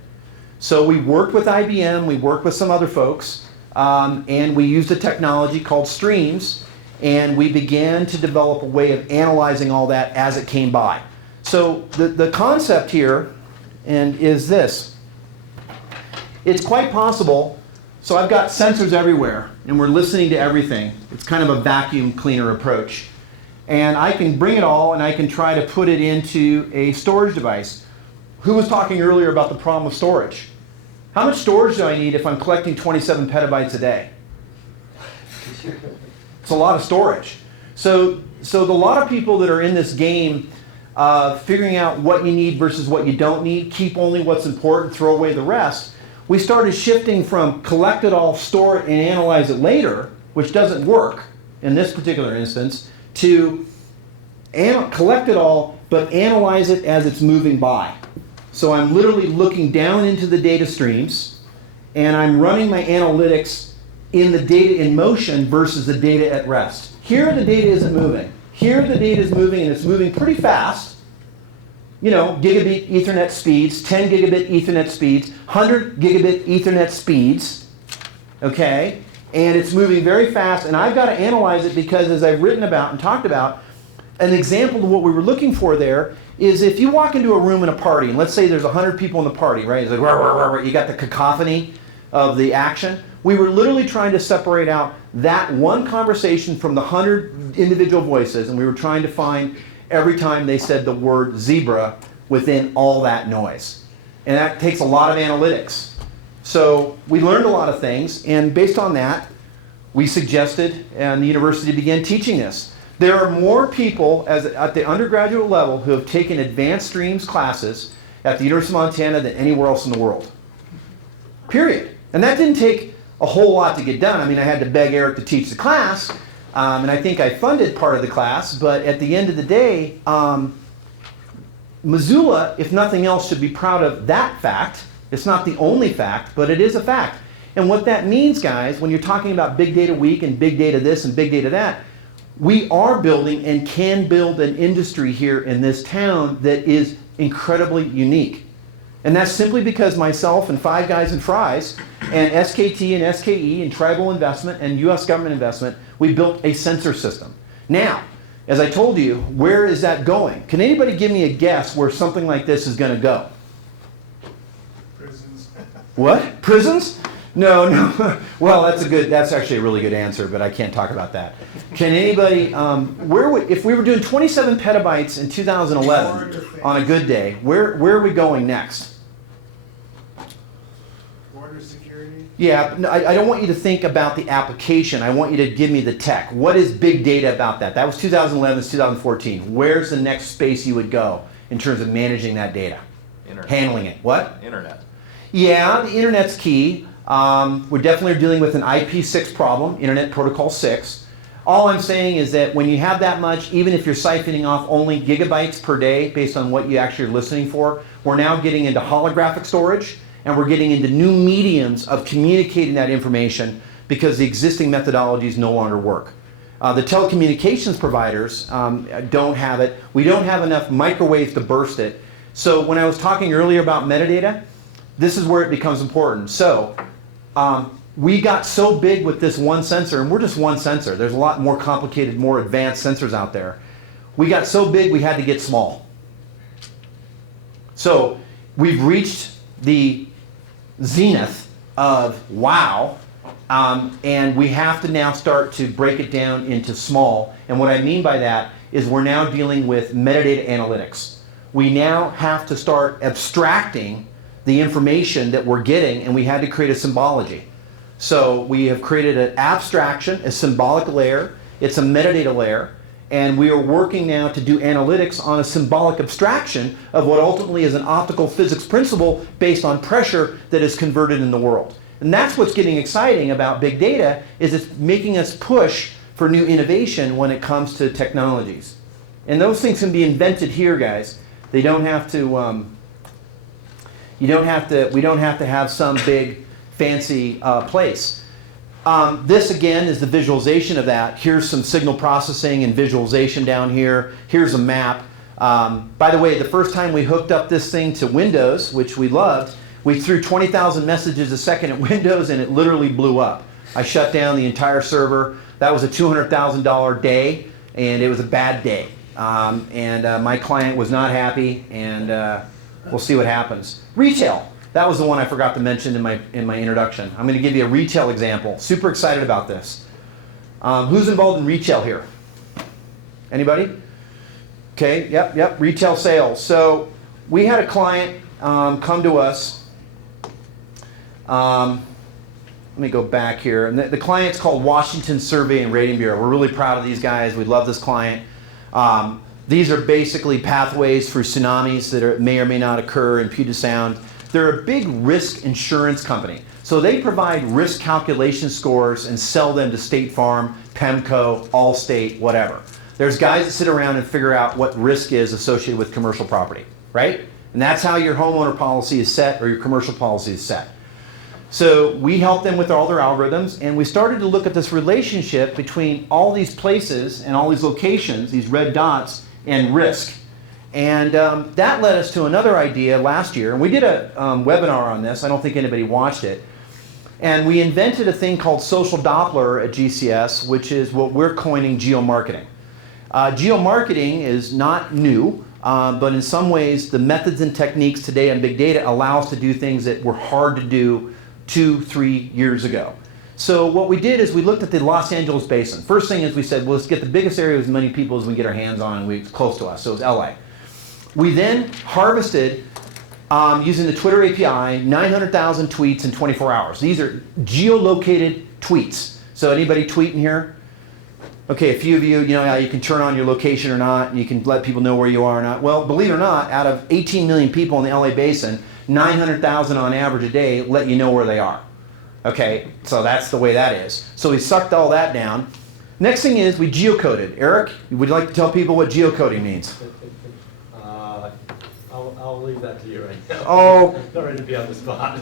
So we worked with IBM, we worked with some other folks, and we used a technology called streams, and we began to develop a way of analyzing all that as it came by. So the concept here is this. It's quite possible, so I've got sensors everywhere, and we're listening to everything. It's kind of a vacuum cleaner approach. And I can bring it all, and I can try to put it into a storage device. Who was talking earlier about the problem of storage? How much storage do I need if I'm collecting 27 petabytes a day? It's a lot of storage. So a lot of people that are in this game figuring out what you need versus what you don't need, keep only what's important, throw away the rest. We started shifting from collect it all, store it, and analyze it later, which doesn't work in this particular instance, to collect it all, but analyze it as it's moving by. So I'm literally looking down into the data streams, and I'm running my analytics in the data in motion versus the data at rest. Here the data isn't moving. Here the data is moving, and it's moving pretty fast. You know, gigabit Ethernet speeds, 10 gigabit Ethernet speeds, 100 gigabit Ethernet speeds, okay? And it's moving very fast, and I've got to analyze it because, as I've written about and talked about, an example of what we were looking for there is if you walk into a room in a party, and let's say there's 100 people in the party, right? It's like, rah, rah, rah, rah, you got the cacophony of the action. We were literally trying to separate out that one conversation from the 100 individual voices, and we were trying to find every time they said the word zebra within all that noise. And that takes a lot of analytics. So we learned a lot of things, and based on that, we suggested, and the university began teaching this. There are more people at the undergraduate level who have taken advanced streams classes at the University of Montana than anywhere else in the world. Period. And that didn't take a whole lot to get done. I mean, I had to beg Eric to teach the class, and I think I funded part of the class, but at the end of the day, Missoula, if nothing else, should be proud of that fact. It's not the only fact, but it is a fact. And what that means, guys, when you're talking about Big Data Week and Big Data this and Big Data that, we are building and can build an industry here in this town that is incredibly unique. And that's simply because myself and Five Guys and Fries and SKT and SKE and Tribal Investment and US government investment, we built a sensor system. Now, as I told you, where is that going? Can anybody give me a guess where something like this is going to go? Prisons. What? Prisons? No, no. Well, that's actually a really good answer, but I can't talk about that. Can anybody, if we were doing 27 petabytes in 2011 on a good day, where are we going next? Border security? Yeah, no, I don't want you to think about the application. I want you to give me the tech. What is big data about that? That was 2011, it's 2014. Where's the next space you would go in terms of managing that data? Internet. Handling it. What? Internet. Yeah, the internet's key. We're definitely dealing with an IP6 problem, Internet Protocol 6. All I'm saying is that when you have that much, even if you're siphoning off only gigabytes per day based on what you actually are listening for, we're now getting into holographic storage, and we're getting into new mediums of communicating that information because the existing methodologies no longer work. The telecommunications providers don't have it. We don't have enough microwaves to burst it. So when I was talking earlier about metadata, this is where it becomes important. So we got so big with this one sensor, and we're just one sensor. There's a lot more complicated, more advanced sensors out there. We got so big we had to get small. So we've reached the zenith of wow, and we have to now start to break it down into small. And what I mean by that is we're now dealing with metadata analytics. We now have to start abstracting the information that we're getting, and we had to create a symbology. So we have created an abstraction, a symbolic layer. It's a metadata layer, and we are working now to do analytics on a symbolic abstraction of what ultimately is an optical physics principle based on pressure that is converted in the world. And that's what's getting exciting about big data, is it's making us push for new innovation when it comes to technologies. And those things can be invented here, guys. They don't have to, we don't have to have some big fancy place. This again is the visualization of that. Here's some signal processing and visualization down here. Here's a map. By the way, the first time we hooked up this thing to Windows, which we loved, we threw 20,000 messages a second at Windows and it literally blew up. I shut down the entire server. That was a $200,000 day, and it was a bad day. My client was not happy, and we'll see what happens. Retail. That was the one I forgot to mention in my introduction. I'm going to give you a retail example. Super excited about this. Who's involved in retail here? Anybody? Okay, yep, retail sales. So we had a client come to us. Let me go back here. And the client's called Washington Survey and Rating Bureau. We're really proud of these guys. We love this client. These are basically pathways for tsunamis that may or may not occur in Puget Sound. They're a big risk insurance company. So they provide risk calculation scores and sell them to State Farm, PEMCO, Allstate, whatever. There's guys that sit around and figure out what risk is associated with commercial property, right? And that's how your homeowner policy is set, or your commercial policy is set. So we helped them with all their algorithms, and we started to look at this relationship between all these places and all these locations, these red dots, and risk. And that led us to another idea last year, and we did a webinar on this. I don't think anybody watched it. And we invented a thing called social Doppler at GCS, which is what we're coining geomarketing. Geomarketing is not new, but in some ways the methods and techniques today on big data allow us to do things that were hard to do 2-3 years ago. So what we did is we looked at the Los Angeles basin. First thing is we said, well, let's get the biggest area with as many people as we can get our hands on, and it's close to us, so it was LA. We then harvested, using the Twitter API, 900,000 tweets in 24 hours. These are geolocated tweets. So anybody tweeting here? Okay, a few of you, you know how you can turn on your location or not, and you can let people know where you are or not. Well, believe it or not, out of 18 million people in the LA basin, 900,000 on average a day let you know where they are. Okay, so that's the way that is. So we sucked all that down. Next thing is we geocoded. Eric, would you like to tell people what geocoding means? I'll leave that to you right now. Oh. Not ready to be on the spot.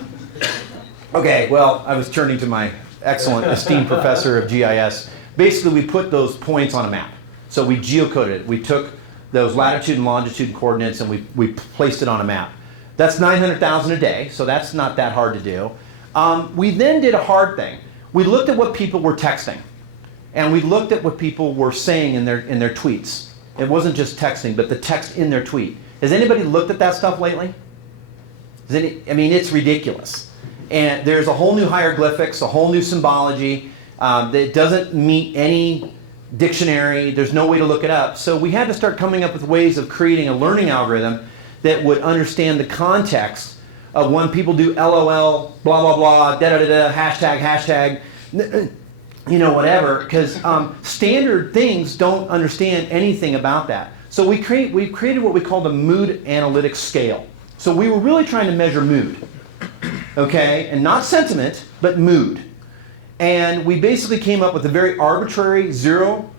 Okay, well, I was turning to my excellent esteemed professor of GIS. Basically, we put those points on a map. So we geocoded it. We took those latitude and longitude coordinates and we placed it on a map. That's 900,000 a day, so that's not that hard to do. We then did a hard thing. We looked at what people were texting, and we looked at what people were saying in their tweets. It wasn't just texting, but the text in their tweet. Has anybody looked at that stuff lately? I mean, it's ridiculous. And there's a whole new hieroglyphics, a whole new symbology that doesn't meet any dictionary. There's no way to look it up. So we had to start coming up with ways of creating a learning algorithm that would understand the context of when people do LOL, blah, blah, blah, da-da-da-da, hashtag, hashtag, you know, whatever, because standard things don't understand anything about that. So we created what we called a mood analytics scale. So we were really trying to measure mood, okay, and not sentiment, but mood. And we basically came up with a very arbitrary 0,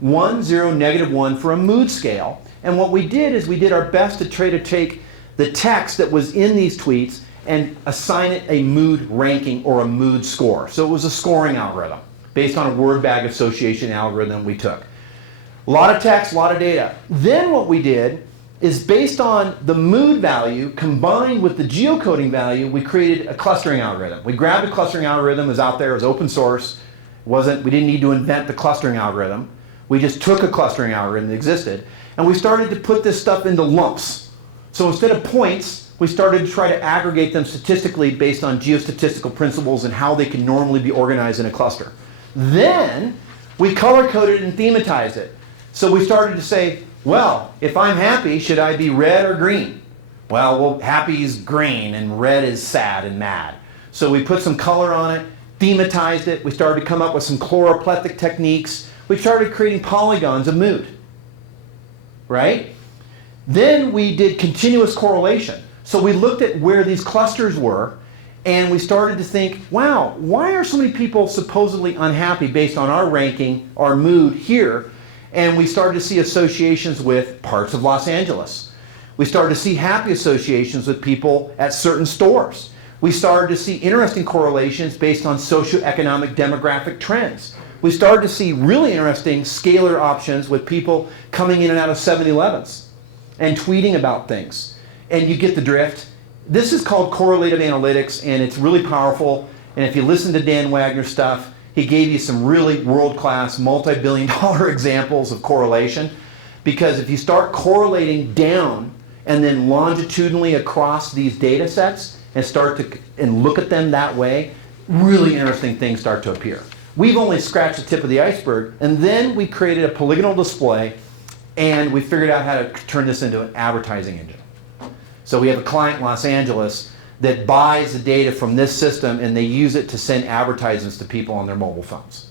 1, 0, -1 for a mood scale. And what we did is we did our best to try to take the text that was in these tweets and assign it a mood ranking or a mood score. So it was a scoring algorithm based on a word bag association algorithm we took. A lot of text, a lot of data. Then what we did is based on the mood value combined with the geocoding value, we created a clustering algorithm. We grabbed a clustering algorithm, it was out there, it was open source. We didn't need to invent the clustering algorithm. We just took a clustering algorithm that existed and we started to put this stuff into lumps. So instead of points, we started to try to aggregate them statistically based on geostatistical principles and how they can normally be organized in a cluster. Then we color-coded and thematized it. So we started to say, well, if I'm happy, should I be red or green? Well, happy is green and red is sad and mad. So we put some color on it, thematized it. We started to come up with some chloroplectic techniques. We started creating polygons of mood, right? Then we did continuous correlation. So we looked at where these clusters were and we started to think, wow, why are so many people supposedly unhappy based on our ranking, our mood here? And we started to see associations with parts of Los Angeles. We started to see happy associations with people at certain stores. We started to see interesting correlations based on socioeconomic demographic trends. We started to see really interesting scalar options with people coming in and out of 7-Elevens and tweeting about things. And you get the drift. This is called correlative analytics, and it's really powerful. And if you listen to Dan Wagner's stuff, he gave you some really world-class, multi-billion-dollar examples of correlation. Because if you start correlating down and then longitudinally across these data sets and start to look at them that way, really interesting things start to appear. We've only scratched the tip of the iceberg, and then we created a polygonal display, and we figured out how to turn this into an advertising engine. So we have a client in Los Angeles that buys the data from this system and they use it to send advertisements to people on their mobile phones.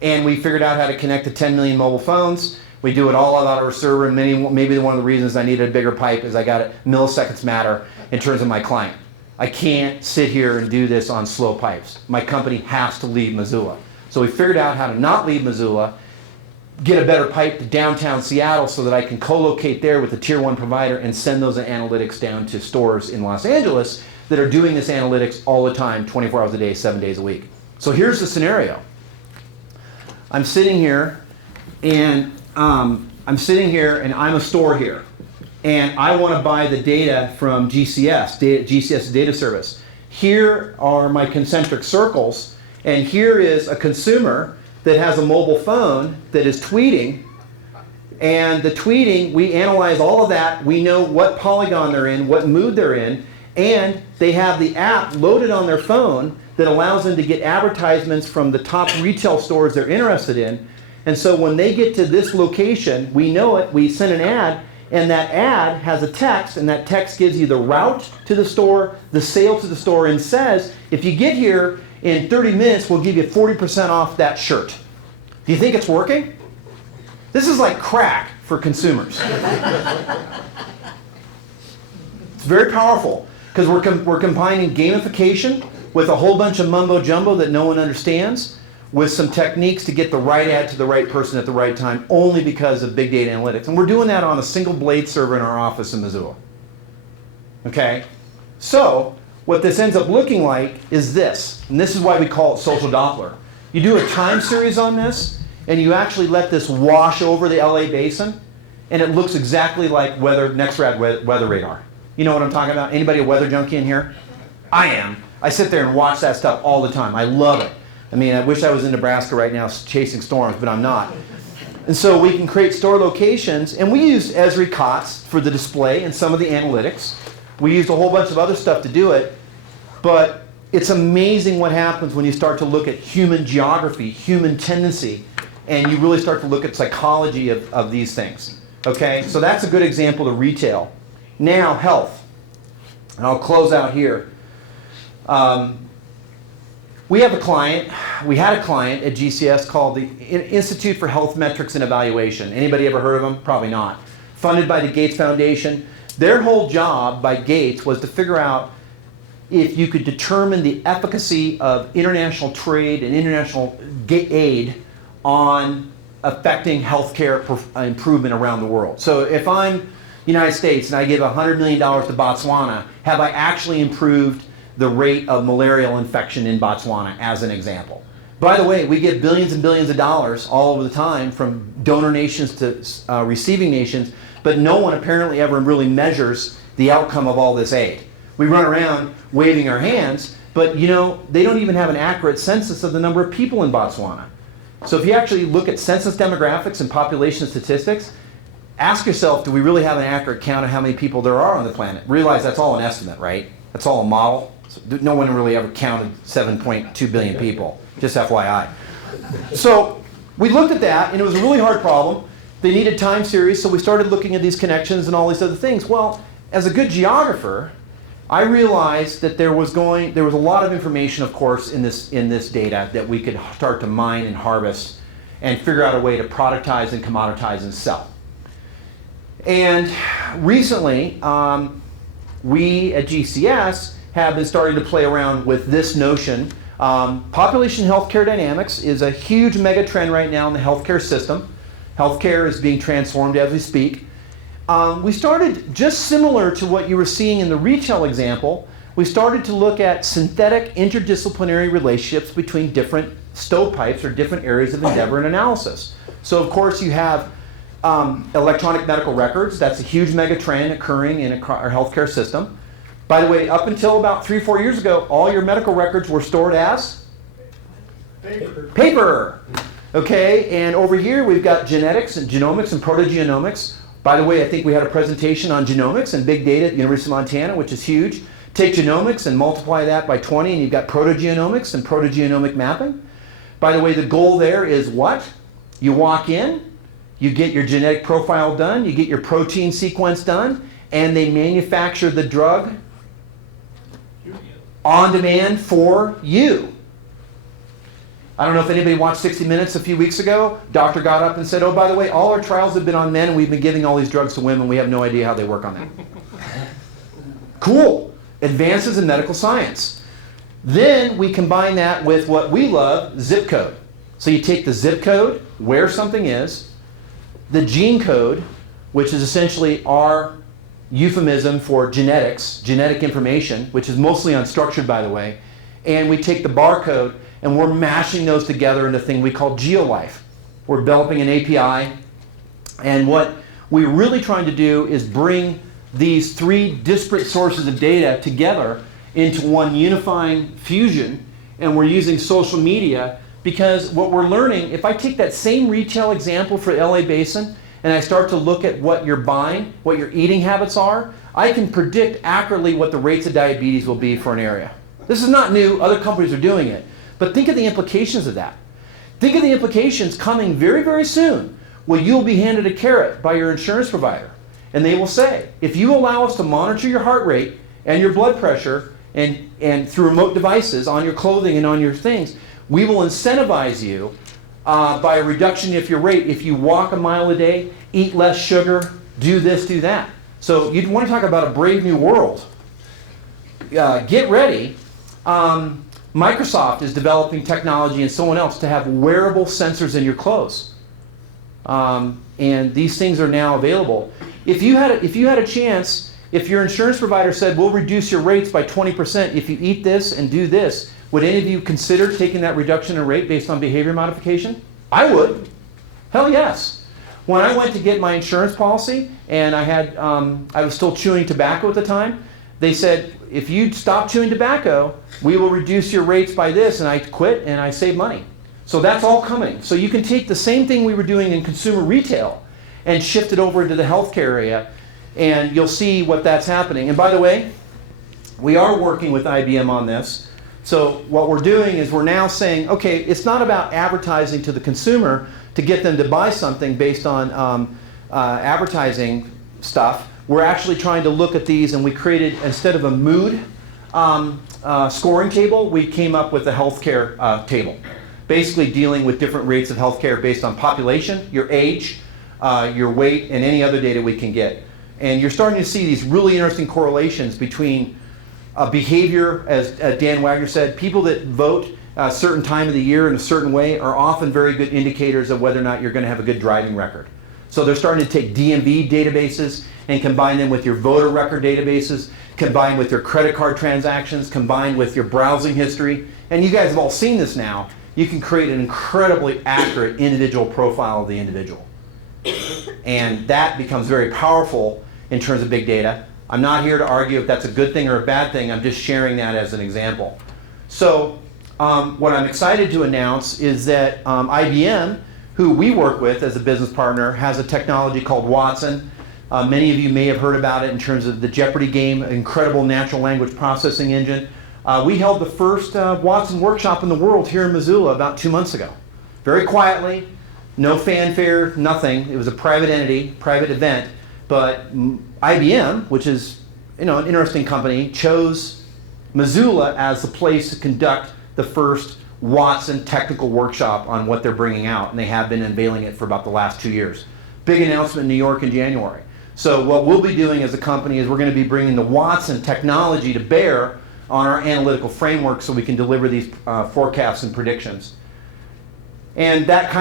And we figured out how to connect to 10 million mobile phones. We do it all out of our server, and maybe one of the reasons I needed a bigger pipe is I got it, milliseconds matter in terms of my client. I can't sit here and do this on slow pipes. My company has to leave Missoula. So we figured out how to not leave Missoula, get a better pipe to downtown Seattle so that I can co-locate there with a tier 1 provider and send those analytics down to stores in Los Angeles that are doing this analytics all the time, 24 hours a day, 7 days a week. So here's the scenario. I'm sitting here and I'm a store here. And I want to buy the data from GCS, GCS data service. Here are my concentric circles, and here is a consumer that has a mobile phone that is tweeting, and the tweeting, we analyze all of that. We know what polygon they're in, what mood they're in, and they have the app loaded on their phone that allows them to get advertisements from the top retail stores they're interested in. And so when they get to this location, we know it, we send an ad, and that ad has a text, and that text gives you the route to the store, the sale to the store, and says, if you get here in 30 minutes, we'll give you 40% off that shirt. Do you think it's working? This is like crack for consumers. It's very powerful because we're combining gamification with a whole bunch of mumbo jumbo that no one understands, with some techniques to get the right ad to the right person at the right time, only because of big data analytics. And we're doing that on a single blade server in our office in Missoula. Okay? So what this ends up looking like is this, and this is why we call it social Doppler. You do a time series on this, and you actually let this wash over the LA basin, and it looks exactly like NextRad weather radar. You know what I'm talking about? Anybody a weather junkie in here? I am. I sit there and watch that stuff all the time. I love it. I mean, I wish I was in Nebraska right now chasing storms, but I'm not. And so we can create store locations, and we used Esri COTS for the display and some of the analytics. We used a whole bunch of other stuff to do it. But it's amazing what happens when you start to look at human geography, human tendency, and you really start to look at psychology of these things. Okay, so that's a good example of retail. Now, health. And I'll close out here. We had a client at GCS called the Institute for Health Metrics and Evaluation. Anybody ever heard of them? Probably not. Funded by the Gates Foundation. Their whole job by Gates was to figure out if you could determine the efficacy of international trade and international aid on affecting healthcare improvement around the world. So if I'm United States and I give $100 million to Botswana, have I actually improved the rate of malarial infection in Botswana, as an example? By the way, we get billions and billions of dollars all over the time from donor nations to receiving nations, but no one apparently ever really measures the outcome of all this aid. We run around waving our hands, but you know, they don't even have an accurate census of the number of people in Botswana. So if you actually look at census demographics and population statistics, ask yourself, do we really have an accurate count of how many people there are on the planet? Realize that's all an estimate, right? That's all a model. So no one really ever counted 7.2 billion people, just FYI. So we looked at that, and it was a really hard problem. They needed time series, so we started looking at these connections and all these other things. Well, as a good geographer, I realized that there was a lot of information, of course, in this data that we could start to mine and harvest and figure out a way to productize and commoditize and sell. And recently, we at GCS have been starting to play around with this notion. Population healthcare dynamics is a huge mega trend right now in the healthcare system. Healthcare is being transformed as we speak. We started, just similar to what you were seeing in the retail example, we started to look at synthetic interdisciplinary relationships between different stovepipes or different areas of endeavor and analysis. So of course you have electronic medical records. That's a huge mega trend occurring in our healthcare system. By the way, up until about 3 or 4 years ago, all your medical records were stored as? Paper. Okay, and over here we've got genetics and genomics and protogenomics. By the way, I think we had a presentation on genomics and big data at the University of Montana, which is huge. Take genomics and multiply that by 20, and you've got protogenomics and protogenomic mapping. By the way, the goal there is what? You walk in, you get your genetic profile done, you get your protein sequence done, and they manufacture the drug on demand for you. I don't know if anybody watched 60 Minutes a few weeks ago. Doctor got up and said, oh, by the way, all our trials have been on men, and we've been giving all these drugs to women. We have no idea how they work on them. Cool. Advances in medical science. Then we combine that with what we love, zip code. So you take the zip code, where something is, the gene code, which is essentially our euphemism for genetics, genetic information, which is mostly unstructured, by the way, and we take the barcode, and we're mashing those together into a thing we call GeoLife. We're developing an API, and what we're really trying to do is bring these 3 disparate sources of data together into one unifying fusion, and we're using social media because what we're learning, if I take that same retail example for LA Basin and I start to look at what you're buying, what your eating habits are, I can predict accurately what the rates of diabetes will be for an area. This is not new, other companies are doing it. But think of the implications of that. Think of the implications coming very, very soon where you'll be handed a carrot by your insurance provider. And they will say, if you allow us to monitor your heart rate and your blood pressure and through remote devices on your clothing and on your things, we will incentivize you by a reduction of your rate if you walk a mile a day, eat less sugar, do this, do that. So you'd want to talk about a brave new world. Get ready. Microsoft is developing technology and someone else to have wearable sensors in your clothes. And these things are now available. If you had a chance, if your insurance provider said, we'll reduce your rates by 20% if you eat this and do this, would any of you consider taking that reduction in rate based on behavior modification? I would. Hell yes. When I went to get my insurance policy and I was still chewing tobacco at the time, they said, if you stop chewing tobacco, we will reduce your rates by this, and I quit and I saved money. So that's all coming. So you can take the same thing we were doing in consumer retail and shift it over into the healthcare area, and you'll see what that's happening. And by the way, we are working with IBM on this. So what we're doing is we're now saying, okay, it's not about advertising to the consumer to get them to buy something based on advertising stuff. We're actually trying to look at these, and we created, instead of a mood scoring table, we came up with a healthcare table, basically dealing with different rates of healthcare based on population, your age, your weight, and any other data we can get. And you're starting to see these really interesting correlations between behavior, as Dan Wagner said. People that vote a certain time of the year in a certain way are often very good indicators of whether or not you're going to have a good driving record. So they're starting to take DMV databases and combine them with your voter record databases, combine with your credit card transactions, combine with your browsing history. And you guys have all seen this now. You can create an incredibly accurate individual profile of the individual. And that becomes very powerful in terms of big data. I'm not here to argue if that's a good thing or a bad thing. I'm just sharing that as an example. So what I'm excited to announce is that IBM, who we work with as a business partner, has a technology called Watson. Many of you may have heard about it in terms of the Jeopardy game, incredible natural language processing engine. We held the first Watson workshop in the world here in Missoula about 2 months ago. Very quietly, no fanfare, nothing. It was a private entity, private event. But IBM, which is an interesting company, chose Missoula as the place to conduct the first Watson technical workshop on what they're bringing out. And they have been unveiling it for about the last 2 years. Big announcement in New York in January. So what we'll be doing as a company is we're going to be bringing the Watson technology to bear on our analytical framework so we can deliver these forecasts and predictions. And that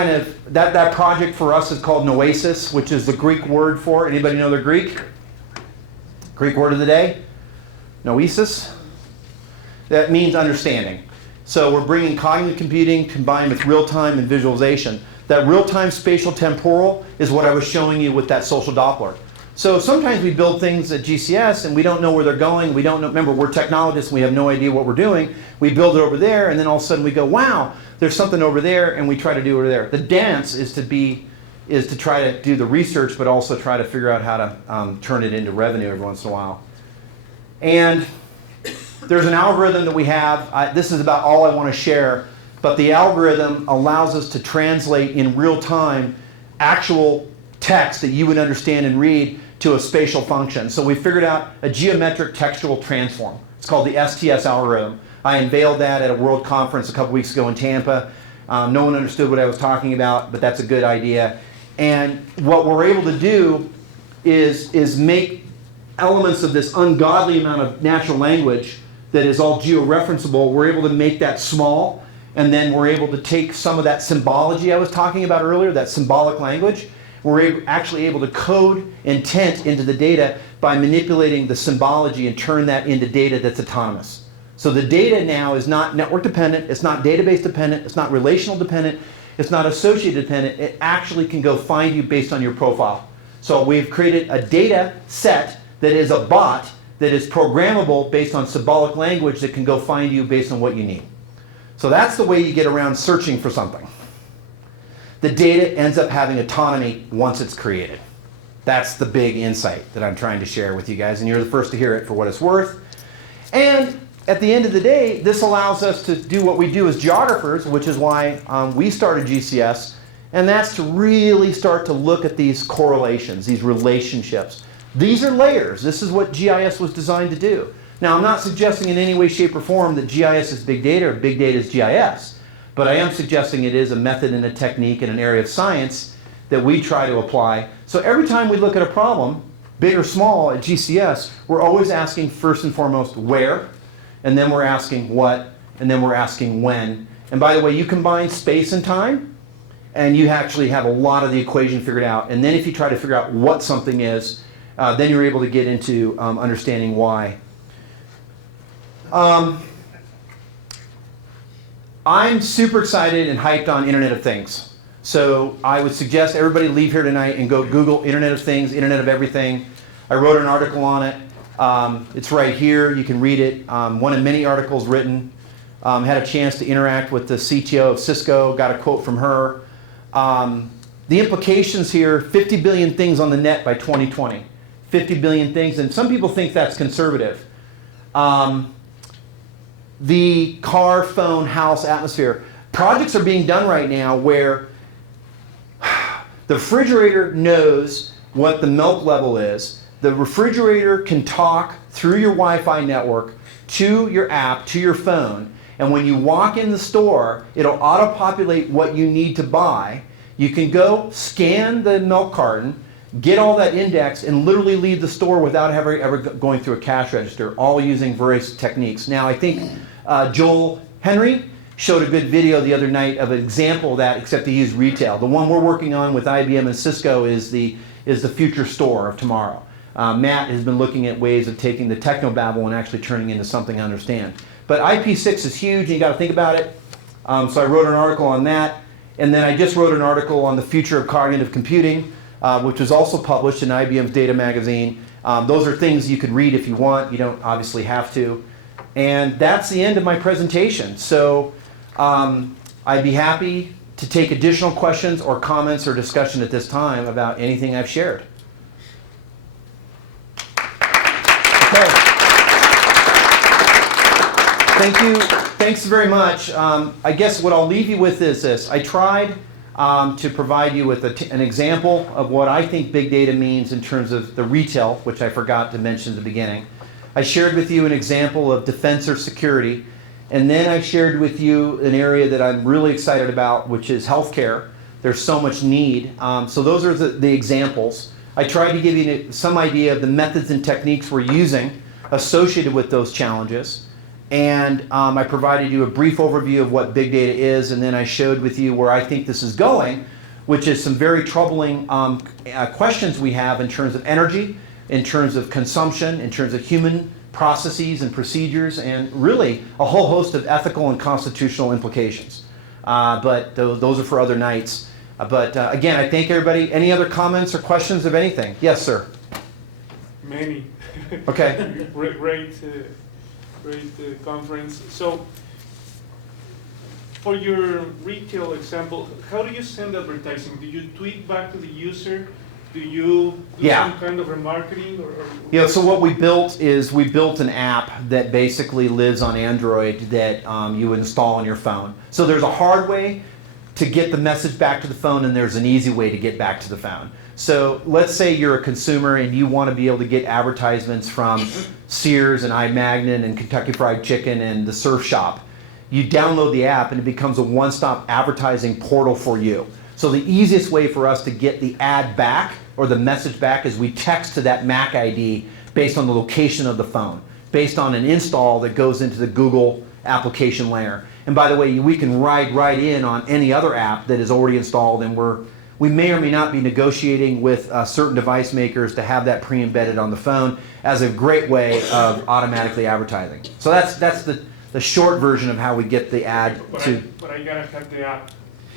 that project for us is called Noesis, which is the Greek word for, anybody know their Greek? Greek word of the day? Noesis? That means understanding. So we're bringing cognitive computing combined with real-time and visualization. That real-time spatial temporal is what I was showing you with that social Doppler. So sometimes we build things at GCS and we don't know where they're going. We don't know, remember, we're technologists and we have no idea what we're doing. We build it over there and then all of a sudden we go, wow, there's something over there, and we try to do it over there. The dance is to try to do the research, but also try to figure out how to turn it into revenue every once in a while. And there's an algorithm that we have. This is about all I want to share, but the algorithm allows us to translate in real time actual text that you would understand and read to a spatial function. So we figured out a geometric textual transform. It's called the STS algorithm. I unveiled that at a world conference a couple weeks ago in Tampa. No one understood what I was talking about, but that's a good idea. And what we're able to do is make elements of this ungodly amount of natural language that is all georeferenceable. We're able to make that small, and then we're able to take some of that symbology I was talking about earlier, that symbolic language. We're actually able to code intent into the data by manipulating the symbology and turn that into data that's autonomous. So the data now is not network dependent, it's not database dependent, it's not relational dependent, it's not associated dependent. It actually can go find you based on your profile. So we've created a data set that is a bot that is programmable based on symbolic language that can go find you based on what you need. So that's the way you get around searching for something. The data ends up having autonomy once it's created. That's the big insight that I'm trying to share with you guys, and you're the first to hear it for what it's worth. And at the end of the day, this allows us to do what we do as geographers, which is why we started GCS, and that's to really start to look at these correlations, these relationships. These are layers. This is what GIS was designed to do. Now, I'm not suggesting in any way, shape, or form that GIS is big data or big data is GIS, but I am suggesting it is a method and a technique in an area of science that we try to apply. So every time we look at a problem, big or small at GCS, we're always asking first and foremost where, and then we're asking what, and then we're asking when. And by the way, you combine space and time, and you actually have a lot of the equation figured out. And then if you try to figure out what something is, then you're able to get into understanding why. I'm super excited and hyped on Internet of Things. So I would suggest everybody leave here tonight and go Google Internet of Things, Internet of Everything. I wrote an article on it. It's right here. You can read it. One of many articles written. Had a chance to interact with the CTO of Cisco. Got a quote from her. The implications here, 50 billion things on the net by 2020. 50 billion things. And some people think that's conservative. the car, phone, house atmosphere. Projects are being done right now where the refrigerator knows what the milk level is. The refrigerator can talk through your Wi-Fi network to your app, to your phone, and when you walk in the store, it'll auto-populate what you need to buy. You can go scan the milk carton, get all that indexed, and literally leave the store without ever going through a cash register, all using various techniques. Now, I think Joel Henry showed a good video the other night of an example of that, except he used retail. The one we're working on with IBM and Cisco is the future store of tomorrow. Matt has been looking at ways of taking the technobabble and actually turning into something I understand. But IP6 is huge, and you got to think about it. So I wrote an article on that, and then I just wrote an article on the future of cognitive computing, which was also published in IBM's Data Magazine. Those are things you could read if you want. You don't obviously have to. And that's the end of my presentation. So I'd be happy to take additional questions or comments or discussion at this time about anything I've shared. Okay. Thank you. Thanks very much. I guess what I'll leave you with is this. I tried to provide you with an example of what I think big data means in terms of the retail, which I forgot to mention at the beginning. I shared with you an example of defense or security, and then I shared with you an area that I'm really excited about, which is healthcare. There's so much need. So those are the examples. I tried to give you some idea of the methods and techniques we're using associated with those challenges. And I provided you a brief overview of what big data is, and then I showed with you where I think this is going, which is some very troubling questions we have in terms of energy, in terms of consumption, in terms of human processes and procedures, and really a whole host of ethical and constitutional implications. But those are for other nights. But again, I thank everybody. Any other comments or questions of anything? Yes, sir. Many. Okay. Great conference. So, for your retail example, how do you send advertising? Do you tweet back to the user? Do you do some kind of remarketing? Yeah, so what we built is we built an app that basically lives on Android that you install on your phone. So there's a hard way to get the message back to the phone, and there's an easy way to get back to the phone. So let's say you're a consumer and you want to be able to get advertisements from Sears and iMagnet and Kentucky Fried Chicken and the Surf Shop. You download the app and it becomes a one-stop advertising portal for you. So the easiest way for us to get the ad back or the message back is we text to that MAC ID based on the location of the phone, based on an install that goes into the Google application layer. And by the way, we can ride right in on any other app that is already installed, and we may or may not be negotiating with certain device makers to have that pre-embedded on the phone as a great way of automatically advertising. So that's the short version of how we get the ad to. But I gotta have the app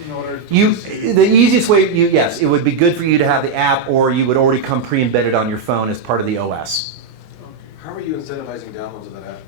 in order to. The easiest way, yes, it would be good for you to have the app, or you would already come pre-embedded on your phone as part of the OS. How are you incentivizing downloads of that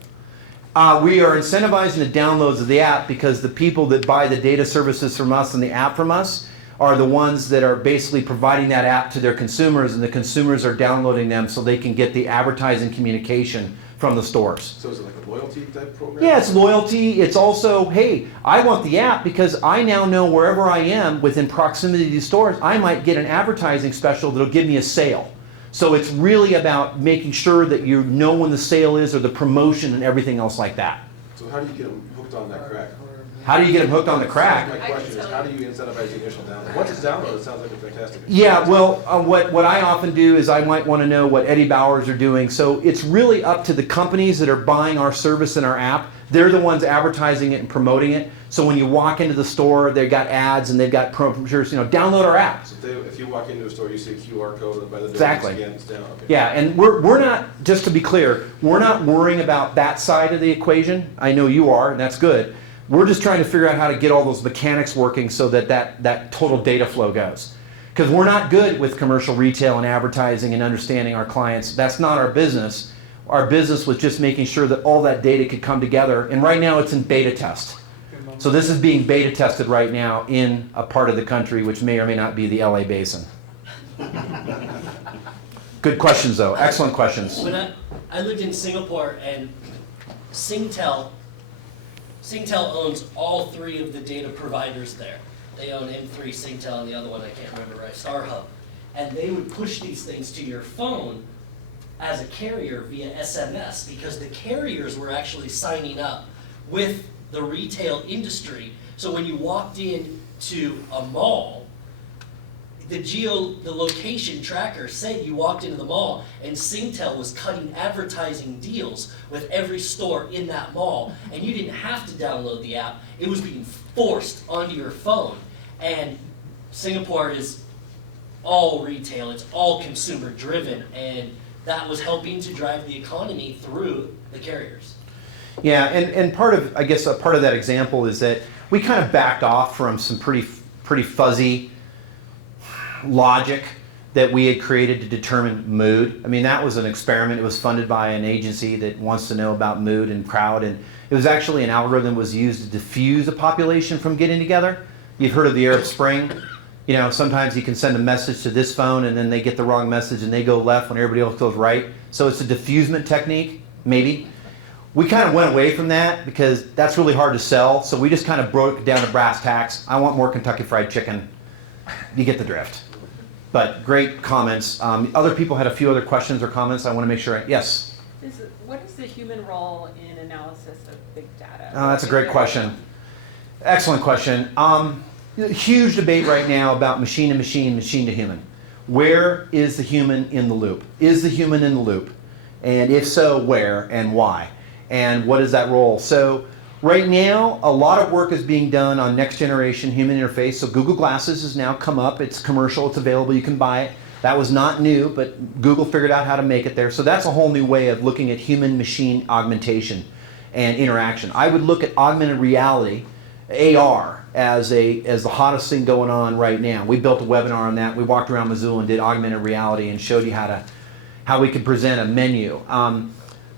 app? We are incentivizing the downloads of the app because the people that buy the data services from us and the app from us are the ones that are basically providing that app to their consumers, and the consumers are downloading them so they can get the advertising communication from the stores. So is it like a loyalty type program? Yeah, it's loyalty. It's also, hey, I want the app because I now know wherever I am within proximity to these stores, I might get an advertising special that'll give me a sale. So it's really about making sure that you know when the sale is or the promotion and everything else like that. So how do you get them hooked on that crack? How do you get them hooked on the crack? My question is, how do you incentivize the initial download? Once it's downloaded, it sounds like a fantastic experience. Yeah, well, what I often do is I might want to know what Eddie Bowers are doing. So it's really up to the companies that are buying our service and our app. They're the ones advertising it and promoting it. So when you walk into the store, they've got ads and they've got promoters, download our app. So if you walk into a store, you see a QR code by the Exactly. again, it's down. Okay. Yeah, and we're not, just to be clear, we're not worrying about that side of the equation. I know you are, and that's good. We're just trying to figure out how to get all those mechanics working so that total data flow goes. Because we're not good with commercial retail and advertising and understanding our clients. That's not our business. Our business was just making sure that all that data could come together. And right now it's in beta test. So this is being beta tested right now in a part of the country which may or may not be the LA basin. Good questions though, excellent questions. When I lived in Singapore, and Singtel owns all three of the data providers there. They own M3, Singtel, and the other one I can't remember right, StarHub. And they would push these things to your phone as a carrier via SMS because the carriers were actually signing up with the retail industry. So when you walked in to a mall, the location tracker said you walked into the mall and Singtel was cutting advertising deals with every store in that mall, and you didn't have to download the app. It was being forced onto your phone. And Singapore is all retail, it's all consumer driven, and that was helping to drive the economy through the carriers. Yeah, and part of, I guess, a part of that example is that we kind of backed off from some pretty fuzzy logic that we had created to determine mood. I mean, that was an experiment. It was funded by an agency that wants to know about mood and crowd, and it was actually an algorithm that was used to diffuse a population from getting together. You've heard of the Arab Spring. You know, sometimes you can send a message to this phone and then they get the wrong message and they go left when everybody else goes right. So it's a diffusement technique, maybe. We kind of went away from that because that's really hard to sell. So we just kind of broke it down to brass tacks. I want more Kentucky Fried Chicken. You get the drift. But great comments. Other people had a few other questions or comments. I want to make sure. Yes? What is the human role in analysis of big data? Oh, that's a great question. Excellent question. Huge debate right now about machine to machine, machine to human. Where is the human in the loop? Is the human in the loop? And if so, where and why? And what is that role? So right now, a lot of work is being done on next generation human interface. So Google Glasses has now come up. It's commercial. It's available. You can buy it. That was not new, but Google figured out how to make it there. So that's a whole new way of looking at human-machine augmentation and interaction. I would look at augmented reality, AR, as the hottest thing going on right now. We built a webinar on that. We walked around Missoula and did augmented reality and showed you how we could present a menu.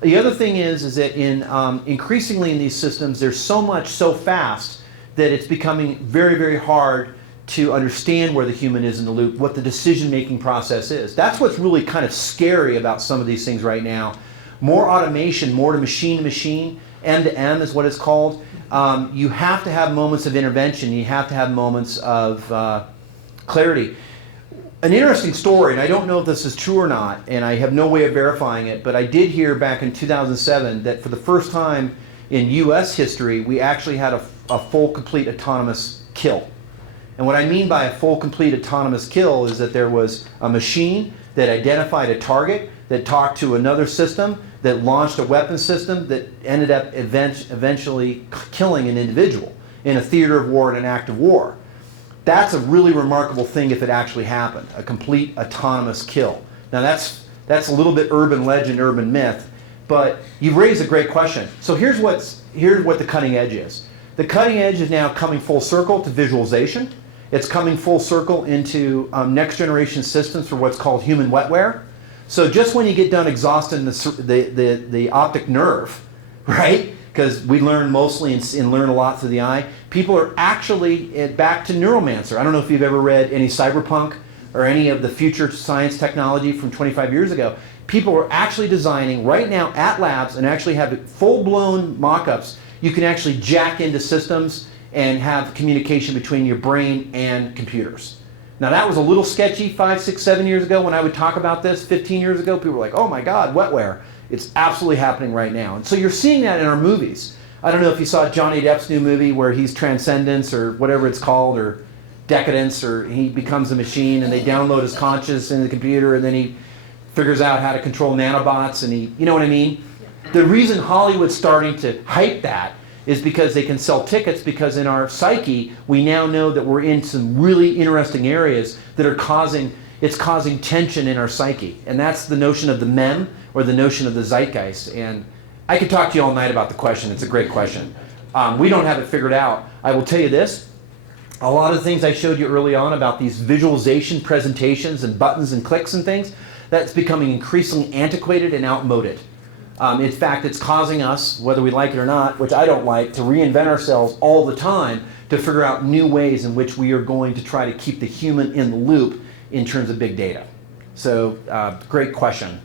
The other thing is that increasingly in these systems, there's so much so fast that it's becoming very, very hard to understand where the human is in the loop, what the decision-making process is. That's what's really kind of scary about some of these things right now. More automation, more to machine, M2M is what it's called. You have to have moments of intervention. You have to have moments of clarity. An interesting story, and I don't know if this is true or not, and I have no way of verifying it, but I did hear back in 2007 that for the first time in US history, we actually had a full, complete autonomous kill. And what I mean by a full, complete autonomous kill is that there was a machine that identified a target, that talked to another system, that launched a weapon system that ended up eventually killing an individual in a theater of war, in an act of war. That's a really remarkable thing if it actually happened, a complete autonomous kill. Now that's a little bit urban legend, urban myth, but you've raised a great question. So here's what the cutting edge is. The cutting edge is now coming full circle to visualization. It's coming full circle into next generation systems for what's called human wetware. So just when you get done exhausting the optic nerve, right? Because we learn mostly and learn a lot through the eye. People are actually back to Neuromancer. I don't know if you've ever read any cyberpunk or any of the future science technology from 25 years ago. People are actually designing right now at labs and actually have full-blown mock-ups. You can actually jack into systems and have communication between your brain and computers. Now that was a little sketchy 5, 6, 7 years ago when I would talk about this. 15 years ago, people were like, oh my God, wetware. It's absolutely happening right now. And so you're seeing that in our movies. I don't know if you saw Johnny Depp's new movie where he's Transcendence or whatever it's called, or Decadence, or he becomes a machine and they download his conscious in the computer and then he figures out how to control nanobots and you know what I mean? The reason Hollywood's starting to hype that is because they can sell tickets, because in our psyche, we now know that we're in some really interesting areas that are causing tension in our psyche. And that's the notion of the mem, or the notion of the zeitgeist. And I could talk to you all night about the question. It's a great question. We don't have it figured out. I will tell you this. A lot of the things I showed you early on about these visualization presentations and buttons and clicks and things, that's becoming increasingly antiquated and outmoded. In fact, it's causing us, whether we like it or not, which I don't like, to reinvent ourselves all the time to figure out new ways in which we are going to try to keep the human in the loop in terms of big data. So, great question.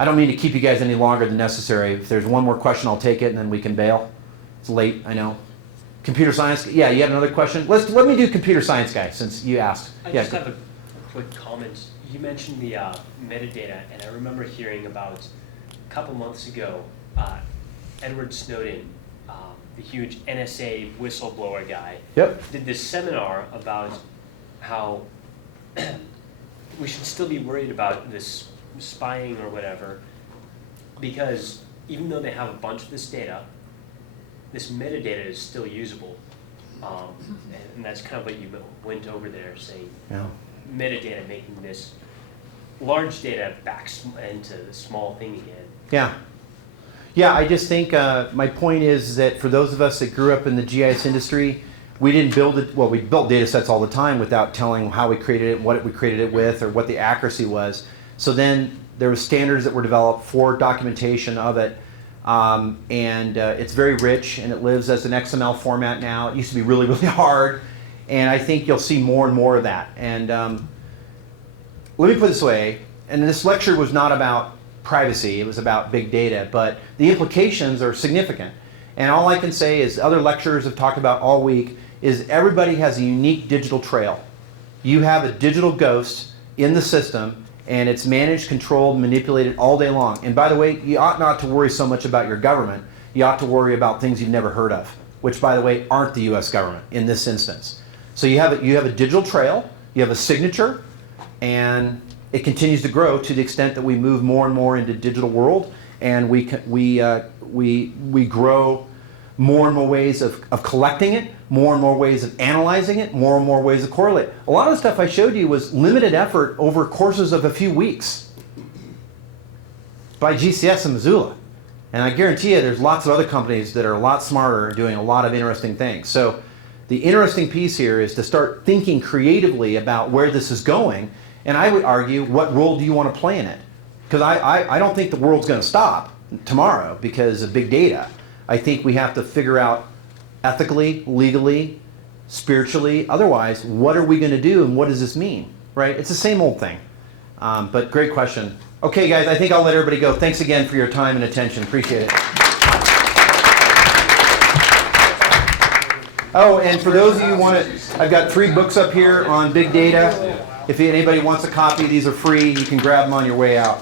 I don't mean to keep you guys any longer than necessary. If there's one more question, I'll take it, and then we can bail. It's late, I know. Computer science, yeah, you had another question? Let me do computer science guy, since you asked. I Yeah, just have a quick comment. You mentioned the metadata, and I remember hearing about a couple months ago, Edward Snowden, the huge NSA whistleblower guy, did this seminar about how we should still be worried about this spying or whatever, because even though they have a bunch of this data, this metadata is still usable. And that's kind of what you went over there, saying metadata making this large data back into the small thing again. Yeah. Yeah, I just think my point is that for those of us that grew up in the GIS industry, we didn't build it, well, we built data sets all the time without telling how we created it, what we created it with, or what the accuracy was. So then there were standards that were developed for documentation of it. It's very rich, and it lives as an XML format now. It used to be really, really hard. And I think you'll see more and more of that. And let me put it this way, and this lecture was not about privacy, it was about big data, but the implications are significant. And all I can say is other lecturers have talked about all week is everybody has a unique digital trail. You have a digital ghost in the system, and it's managed, controlled, manipulated all day long. And by the way, you ought not to worry so much about your government. You ought to worry about things you've never heard of, which, by the way, aren't the US government in this instance. So you have a digital trail, you have a signature, and it continues to grow to the extent that we move more and more into digital world, and we grow more and more ways of collecting it, more and more ways of analyzing it, more and more ways of correlate. A lot of the stuff I showed you was limited effort over courses of a few weeks by GCS in Missoula. And I guarantee you there's lots of other companies that are a lot smarter and doing a lot of interesting things. So the interesting piece here is to start thinking creatively about where this is going. And I would argue, what role do you want to play in it? Because I don't think the world's going to stop tomorrow because of big data. I think we have to figure out ethically, legally, spiritually, otherwise, what are we going to do and what does this mean, right? It's the same old thing. But great question. Okay, guys, I think I'll let everybody go. Thanks again for your time and attention. Appreciate it. Oh, and for those of you who want it, I've got 3 books up here on big data. If anybody wants a copy, these are free. You can grab them on your way out.